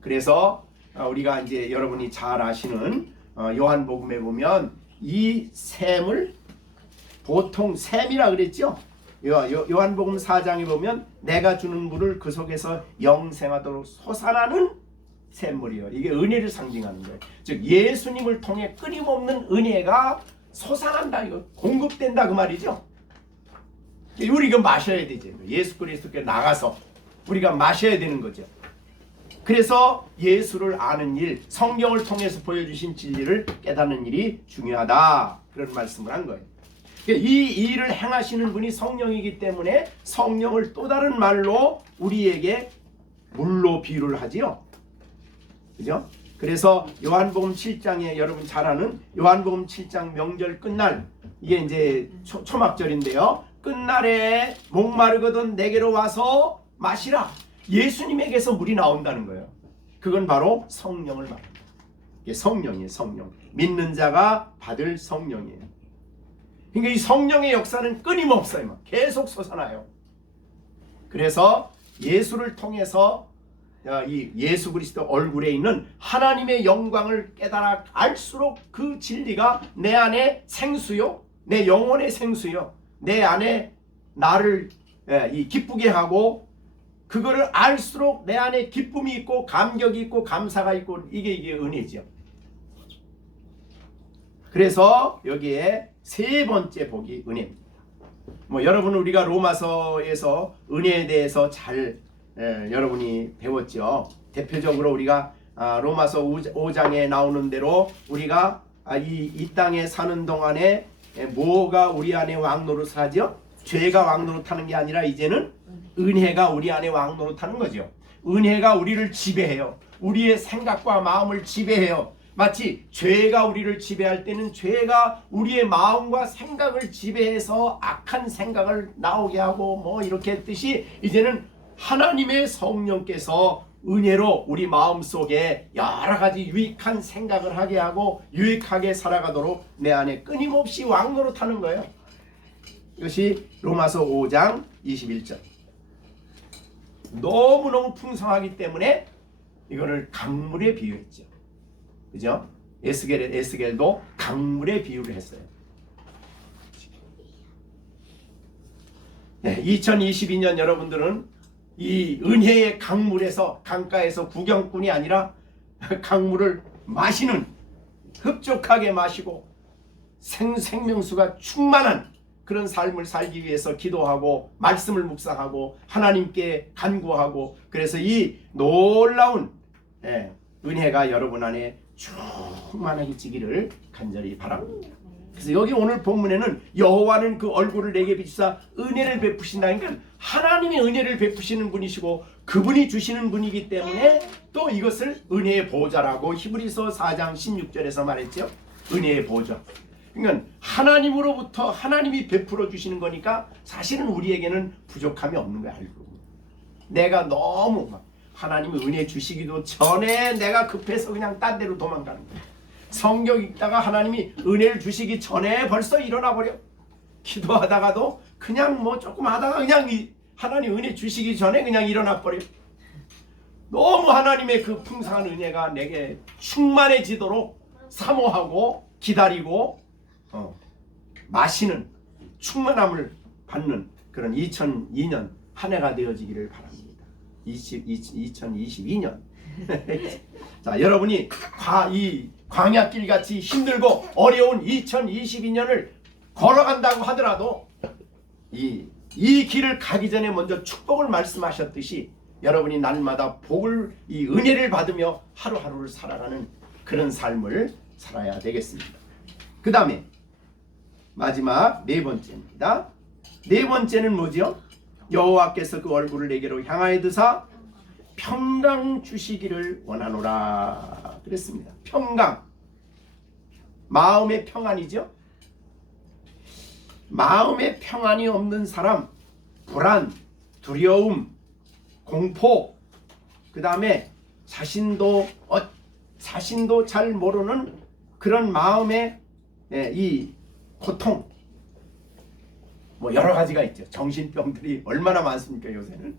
그래서 우리가 이제 여러분이 잘 아시는 요한복음에 보면 이 샘을 보통 샘이라 그랬죠. 요한복음 4장에 보면 내가 주는 물을 그 속에서 영생하도록 솟아나는 샘물이요. 이게 은혜를 상징하는 거예요. 즉 예수님을 통해 끊임없는 은혜가 솟아난다, 이거 공급된다 그 말이죠. 우리 이거 마셔야 되죠. 예수 그리스도께 나가서 우리가 마셔야 되는 거죠. 그래서 예수를 아는 일, 성경을 통해서 보여주신 진리를 깨닫는 일이 중요하다, 그런 말씀을 한 거예요. 이 일을 행하시는 분이 성령이기 때문에 성령을 또 다른 말로 우리에게 물로 비유를 하지요. 그죠? 그래서 요한복음 7장에 여러분 잘 아는 요한복음 7장 명절 끝날, 이게 이제 초막절인데요. 끝날에 목마르거든 내게로 와서 마시라. 예수님에게서 물이 나온다는 거예요. 그건 바로 성령을 말합니다. 이게 성령이에요. 성령. 믿는 자가 받을 성령이에요. 그러니까 이 성령의 역사는 끊임없어요. 막 계속 솟아나요. 그래서 예수를 통해서 이 예수 그리스도 얼굴에 있는 하나님의 영광을 깨달아 알수록 그 진리가 내 안에 생수요, 내 영혼의 생수요, 내 안에 나를 기쁘게 하고, 그거를 알수록 내 안에 기쁨이 있고 감격이 있고 감사가 있고, 이게 은혜죠. 그래서 여기에 세 번째 복이 은혜입니다. 여러분 우리가 로마서에서 은혜에 대해서 잘 여러분이 배웠죠. 대표적으로 우리가 로마서 5장에 나오는 대로 우리가 이 땅에 사는 동안에 뭐가 우리 안에 왕노릇을 하죠? 죄가 왕노릇하는 게 아니라 이제는 은혜가 우리 안에 왕노릇하는 거죠. 은혜가 우리를 지배해요. 우리의 생각과 마음을 지배해요. 마치 죄가 우리를 지배할 때는 죄가 우리의 마음과 생각을 지배해서 악한 생각을 나오게 하고 이렇게 했듯이, 이제는 하나님의 성령께서 은혜로 우리 마음속에 여러 가지 유익한 생각을 하게 하고 유익하게 살아가도록 내 안에 끊임없이 왕노릇하는 거예요. 이것이 로마서 5장 21절. 너무너무 풍성하기 때문에 이거를 강물에 비유했죠. 그죠? 에스겔도 강물에 비유를 했어요. 네, 2022년 여러분들은 이 은혜의 강물에서, 강가에서 구경꾼이 아니라 강물을 마시는, 흡족하게 마시고 생명수가 충만한 그런 삶을 살기 위해서 기도하고 말씀을 묵상하고 하나님께 간구하고, 그래서 이 놀라운 은혜가 여러분 안에 충만해지기를 간절히 바랍니다. 그래서 여기 오늘 본문에는 여호와는 그 얼굴을 내게 비추사 은혜를 베푸신다니까, 하나님이 은혜를 베푸시는 분이시고 그분이 주시는 분이기 때문에 또 이것을 은혜의 보좌라고 히브리서 4장 16절에서 말했죠. 은혜의 보좌. 그러니까 하나님으로부터 하나님이 베풀어 주시는 거니까 사실은 우리에게는 부족함이 없는 거야. 알고 내가 너무 하나님이 은혜 주시기도 전에 내가 급해서 그냥 딴 데로 도망가는 거야. 성경 읽다가 하나님이 은혜를 주시기 전에 벌써 일어나 버려. 기도하다가도 그냥 조금 하다가 그냥 하나님 은혜 주시기 전에 그냥 일어나 버려. 너무 하나님의 그 풍성한 은혜가 내게 충만해지도록 사모하고 기다리고 마시는, 충만함을 받는 그런 2002년 한 해가 되어지기를 바랍니다. 2022년. 자, 여러분이 이 광야길 같이 힘들고 어려운 2022년을 걸어간다고 하더라도 이 길을 가기 전에 먼저 축복을 말씀하셨듯이 여러분이 날마다 이 은혜를 받으며 하루하루를 살아가는 그런 삶을 살아야 되겠습니다. 그 다음에 마지막 네 번째입니다. 네 번째는 뭐죠? 여호와께서 그 얼굴을 내게로 향하여 드사 평강 주시기를 원하노라 그랬습니다. 평강, 마음의 평안이죠. 마음의 평안이 없는 사람, 불안, 두려움, 공포, 그 다음에 자신도 잘 모르는 그런 마음의 이 고통, 여러 가지가 있죠. 정신병들이 얼마나 많습니까 요새는.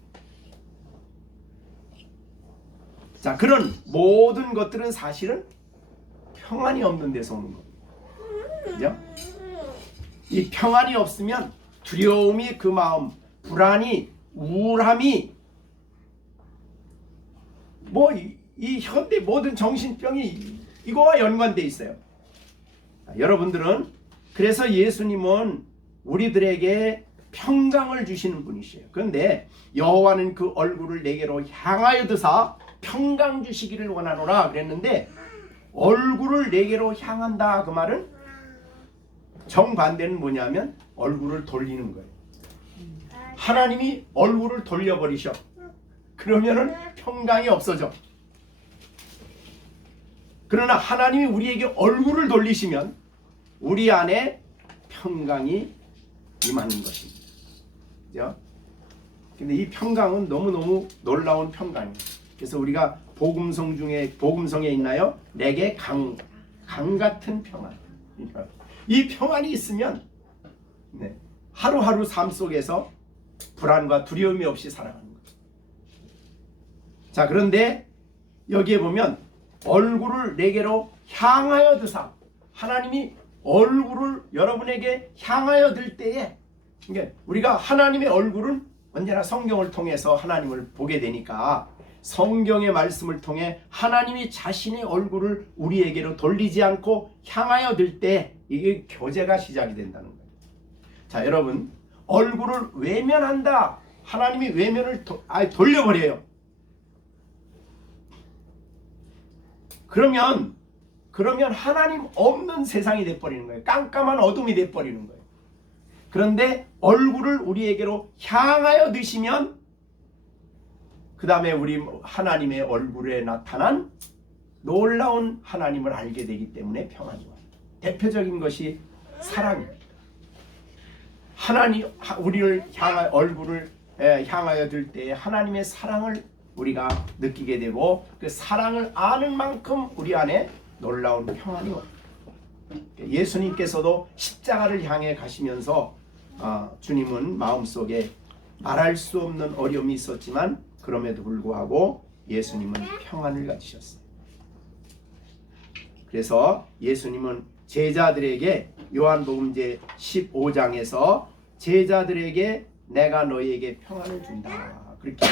자, 그런 모든 것들은 사실은 평안이 없는 데서 오는 겁니다. 그죠? 이 평안이 없으면 두려움이 그 마음, 불안이, 우울함이, 이 현대 모든 정신병이 이거와 연관돼 있어요. 자, 여러분들은 그래서 예수님은 우리들에게 평강을 주시는 분이시에요. 그런데 여호와는 그 얼굴을 내게로 향하여 드사 평강 주시기를 원하노라 그랬는데, 얼굴을 내게로 향한다 그 말은 정반대는 뭐냐면 얼굴을 돌리는 거예요. 하나님이 얼굴을 돌려버리셔. 그러면은 평강이 없어져. 그러나 하나님이 우리에게 얼굴을 돌리시면 우리 안에 평강이 임하는 것입니다. 그죠? 근데 이 평강은 너무너무 놀라운 평강이에요. 그래서 우리가 복음성에 있나요? 내게 강 같은 평안. 이 평안이 있으면 하루하루 삶 속에서 불안과 두려움이 없이 살아가는 거죠. 자, 그런데 여기에 보면 얼굴을 내게로 향하여 드사, 하나님이 얼굴을 여러분에게 향하여 들 때에, 그러니까 우리가 하나님의 얼굴은 언제나 성경을 통해서 하나님을 보게 되니까 성경의 말씀을 통해 하나님이 자신의 얼굴을 우리에게로 돌리지 않고 향하여 들 때 이게 교제가 시작이 된다는 거예요. 자, 여러분, 얼굴을 외면한다. 하나님이 외면을 돌려버려요. 그러면 하나님 없는 세상이 돼버리는 거예요. 깜깜한 어둠이 돼버리는 거예요. 그런데 얼굴을 우리에게로 향하여 드시면 그 다음에 우리 하나님의 얼굴에 나타난 놀라운 하나님을 알게 되기 때문에 평안이 와요. 대표적인 것이 사랑입니다. 하나님 우리를 얼굴을 향하여 들 때 하나님의 사랑을 우리가 느끼게 되고, 그 사랑을 아는 만큼 우리 안에 놀라운 평안이 와요. 예수님께서도 십자가를 향해 가시면서 주님은 마음속에 말할 수 없는 어려움이 있었지만 그럼에도 불구하고 예수님은 평안을 가지셨어요. 그래서 예수님은 제자들에게 요한복음 제 15장에서 제자들에게 내가 너희에게 평안을 준다. 그렇게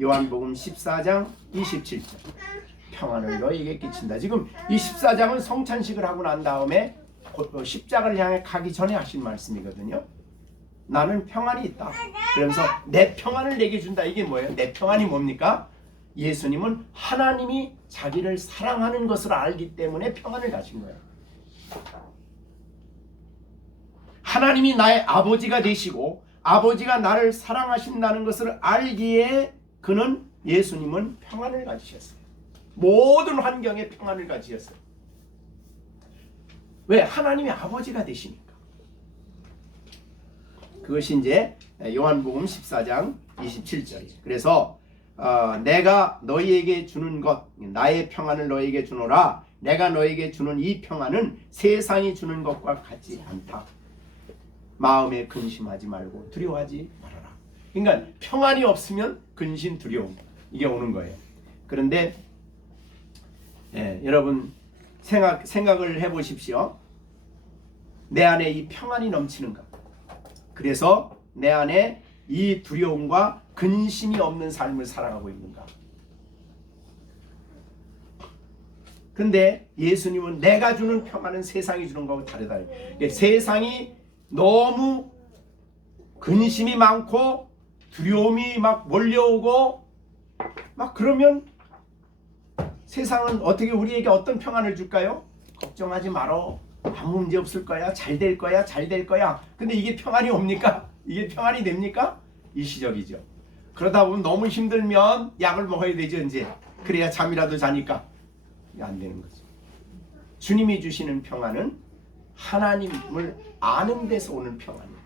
요한복음 14장 27절 평안을 너희에게 끼친다. 지금 이 14장은 성찬식을 하고 난 다음에 십자가를 향해 가기 전에 하신 말씀이거든요. 나는 평안이 있다. 그러면서 내 평안을 내게 준다. 이게 뭐예요? 내 평안이 뭡니까? 예수님은 하나님이 자기를 사랑하는 것을 알기 때문에 평안을 가진 거예요. 하나님이 나의 아버지가 되시고 아버지가 나를 사랑하신다는 것을 알기에 예수님은 평안을 가지셨어요. 모든 환경에 평안을 가지셨어요. 왜? 하나님이 아버지가 되시니까. 그것이 이제 요한복음 14장 27절이에요. 그래서 내가 너희에게 주는 것, 나의 평안을 너희에게 주노라. 내가 너희에게 주는 이 평안은 세상이 주는 것과 같지 않다. 마음에 근심하지 말고 두려워하지 말아라. 그러니까 평안이 없으면 근심, 두려움 이게 오는 거예요. 그런데 여러분 생각을 해보십시오. 내 안에 이 평안이 넘치는가? 그래서 내 안에 이 두려움과 근심이 없는 삶을 살아가고 있는가? 근데 예수님은 내가 주는 평안은 세상이 주는 거하고 다르다. 세상이 너무 근심이 많고 두려움이 막 몰려오고 막 그러면 세상은 어떻게 우리에게 어떤 평안을 줄까요? 걱정하지 말어. 아무 문제 없을 거야. 잘 될 거야. 잘 될 거야. 근데 이게 평안이 옵니까? 이게 평안이 됩니까? 일시적이죠. 그러다 보면 너무 힘들면 약을 먹어야 되죠. 이제 그래야 잠이라도 자니까. 이게 안 되는 거죠. 주님이 주시는 평안은 하나님을 아는 데서 오는 평안이에요.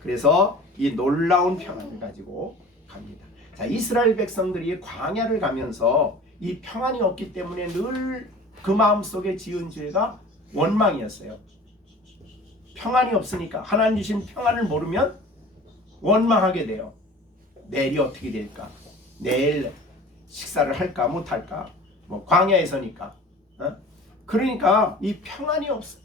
그래서 이 놀라운 평안을 가지고 갑니다. 자, 이스라엘 백성들이 광야를 가면서 이 평안이 없기 때문에 늘 그 마음속에 지은 죄가 원망이었어요. 평안이 없으니까 하나님 주신 평안을 모르면 원망하게 돼요. 내일이 어떻게 될까? 내일 식사를 할까 못할까? 뭐 광야에서니까. 그러니까 이 평안이 없어.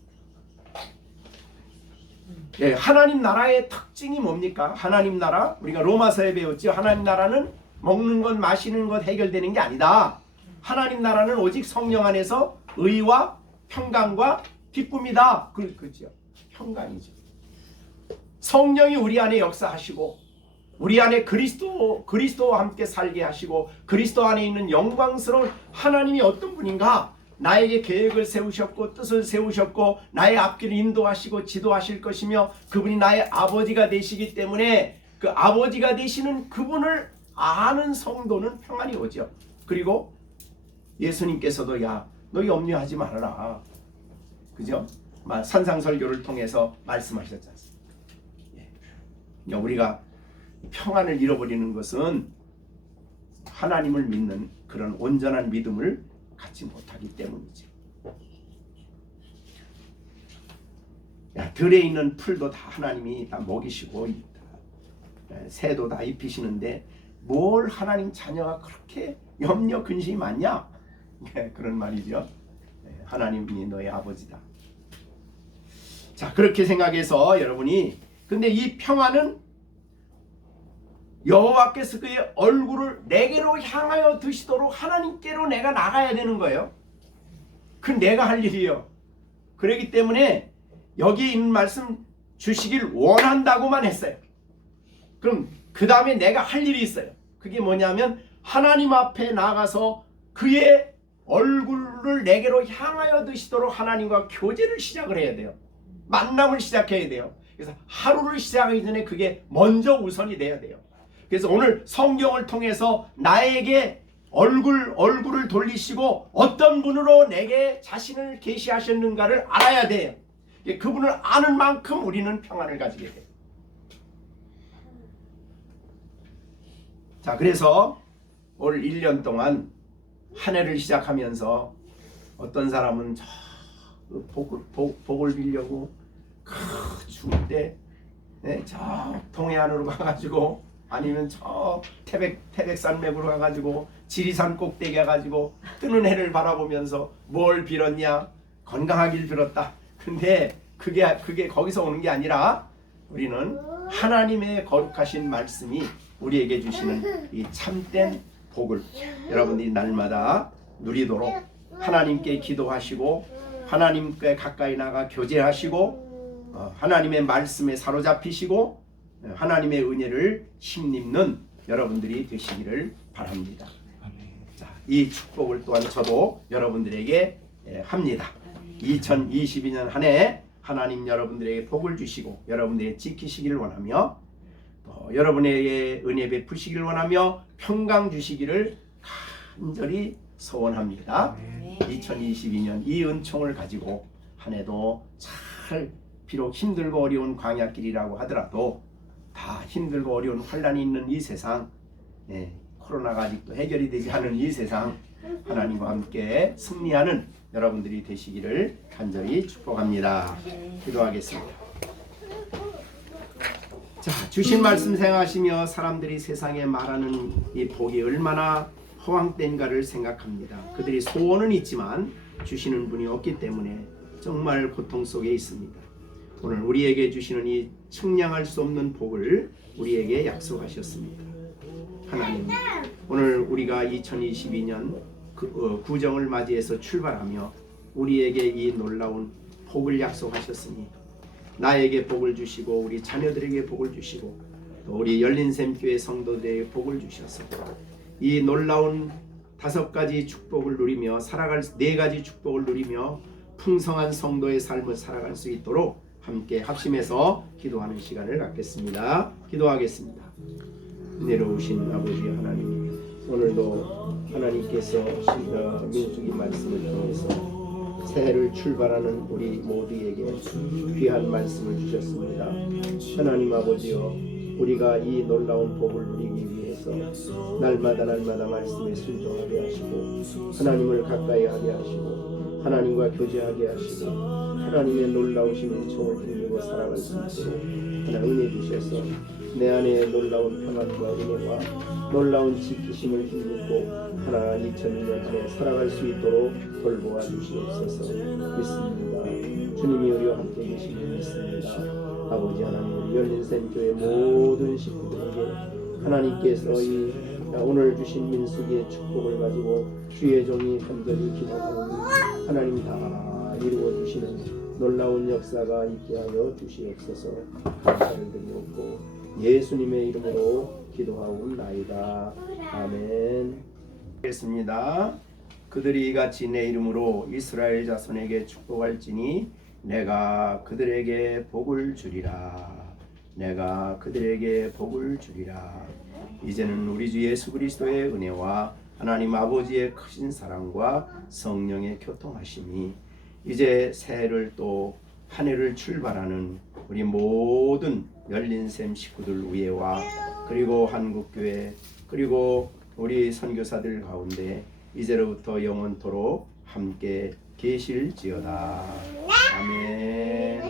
하나님 나라의 특징이 뭡니까? 하나님 나라, 우리가 로마서에 배웠죠. 하나님 나라는 먹는 것, 마시는 것 해결되는 게 아니다. 하나님 나라는 오직 성령 안에서 의와 평강과 기쁨이다. 그렇죠. 평강이죠. 성령이 우리 안에 역사하시고 우리 안에 그리스도와 함께 살게 하시고 그리스도 안에 있는 영광스러운 하나님이 어떤 분인가? 나에게 계획을 세우셨고 뜻을 세우셨고 나의 앞길을 인도하시고 지도하실 것이며 그분이 나의 아버지가 되시기 때문에 그 아버지가 되시는 그분을 아는 성도는 평안이 오죠. 그리고 예수님께서도 야, 너 염려하지 말아라. 그죠? 산상설교를 통해서 말씀하셨지 않습니까? 예. 우리가 평안을 잃어버리는 것은 하나님을 믿는 그런 온전한 믿음을 갖지 못하기 때문이지. 야, 들에 있는 풀도 다 하나님이 다 먹이시고 새도 다 입히시는데 뭘 하나님 자녀가 그렇게 염려 근심이 많냐? 그런 말이죠. 하나님이 너의 아버지다. 자, 그렇게 생각해서 여러분이 근데 이 평안은 여호와께서 그의 얼굴을 내게로 향하여 드시도록 하나님께로 내가 나가야 되는 거예요. 그 내가 할 일이요. 그렇기 때문에 여기에 있는 말씀 주시길 원한다고만 했어요. 그럼 그 다음에 내가 할 일이 있어요. 그게 뭐냐면 하나님 앞에 나가서 그의 얼굴을 내게로 향하여 드시도록 하나님과 교제를 시작을 해야 돼요. 만남을 시작해야 돼요. 그래서 하루를 시작하기 전에 그게 먼저 우선이 돼야 돼요. 그래서 오늘 성경을 통해서 나에게 얼굴을 돌리시고 어떤 분으로 내게 자신을 계시하셨는가를 알아야 돼요. 그분을 아는 만큼 우리는 평안을 가지게 돼요. 자, 그래서 올 1년 동안 한 해를 시작하면서 어떤 사람은 저 복을 빌려고 추울 때 저 동해안으로 가가지고 아니면 저 태백산맥으로 가가지고 지리산 꼭대기 가가지고 뜨는 해를 바라보면서 뭘 빌었냐? 건강하길 빌었다. 근데 그게 거기서 오는 게 아니라 우리는 하나님의 거룩하신 말씀이 우리에게 주시는 이 참된 복을 여러분들이 날마다 누리도록 하나님께 기도하시고 하나님께 가까이 나가 교제하시고 하나님의 말씀에 사로잡히시고 하나님의 은혜를 힘입는 여러분들이 되시기를 바랍니다. 자, 이 축복을 또한 저도 여러분들에게 합니다. 2022년 한 해 하나님 여러분들에게 복을 주시고 여러분들이 지키시기를 원하며 또 여러분에게 은혜 베푸시기를 원하며 평강 주시기를 간절히 소원합니다. 2022년 이 은총을 가지고 한 해도 잘 비록 힘들고 어려운 광야길이라고 하더라도 다 힘들고 어려운 환란이 있는 이 세상 코로나가 아직도 해결이 되지 않은 이 세상 하나님과 함께 승리하는 여러분들이 되시기를 간절히 축복합니다. 기도하겠습니다. 자, 주신 말씀 생각하시며 사람들이 세상에 말하는 이 복이 얼마나 허황된가를 생각합니다. 그들이 소원은 있지만 주시는 분이 없기 때문에 정말 고통 속에 있습니다. 오늘 우리에게 주시는 이 측량할 수 없는 복을 우리에게 약속하셨습니다. 하나님, 오늘 우리가 2022년 구정을 맞이해서 출발하며 우리에게 이 놀라운 복을 약속하셨으니 나에게 복을 주시고 우리 자녀들에게 복을 주시고 또 우리 열린샘교회 성도들에게 복을 주셔서 이 놀라운 5가지 축복을 누리며 살아갈 4가지 축복을 누리며 풍성한 성도의 삶을 살아갈 수 있도록 함께 합심해서 기도하는 시간을 갖겠습니다. 기도하겠습니다. 내려오신 아버지 하나님, 오늘도 하나님께서 민수기 말씀을 통해서 새해를 출발하는 우리 모두에게 귀한 말씀을 주셨습니다. 하나님 아버지여, 우리가 이 놀라운 복을 누리기 위해서 날마다 말씀에 순종하게 하시고 하나님을 가까이 하게 하시고 하나님과 교제하게 하시고 하나님의 놀라우신 은총을 힘입어 살아갈 수 있도록 하나님 은혜 주셔서 내 안에 놀라운 평안과 은혜와 놀라운 지키심을 힘입고 하나 2002년 안에 살아갈 수 있도록 돌보아 주시옵소서. 믿습니다. 주님이 우리와 함께 계심을 믿습니다. 아버지 하나님, 열린샘교회 모든 식구들에게 하나님께서 이 오늘 주신 민수기의 축복을 가지고 주의 종이 간절히 기도하오니 하나님 다 이루어 주시는 놀라운 역사가 있게 하여 주시옵소서. 감사를 드리옵고 예수님의 이름으로 기도하옵나이다. 아멘. 하겠습니다. 그들이 이같이 내 이름으로 이스라엘 자손에게 축복할지니 내가 그들에게 복을 주리라. 내가 그들에게 복을 주리라. 이제는 우리 주 예수 그리스도의 은혜와 하나님 아버지의 크신 사랑과 성령의 교통하심이 이제 새해를 또 한 해를 출발하는 우리 모든 열린샘 식구들 위에와 그리고 한국교회 그리고 우리 선교사들 가운데 이제로부터 영원토록 함께 계실지어다. 아멘.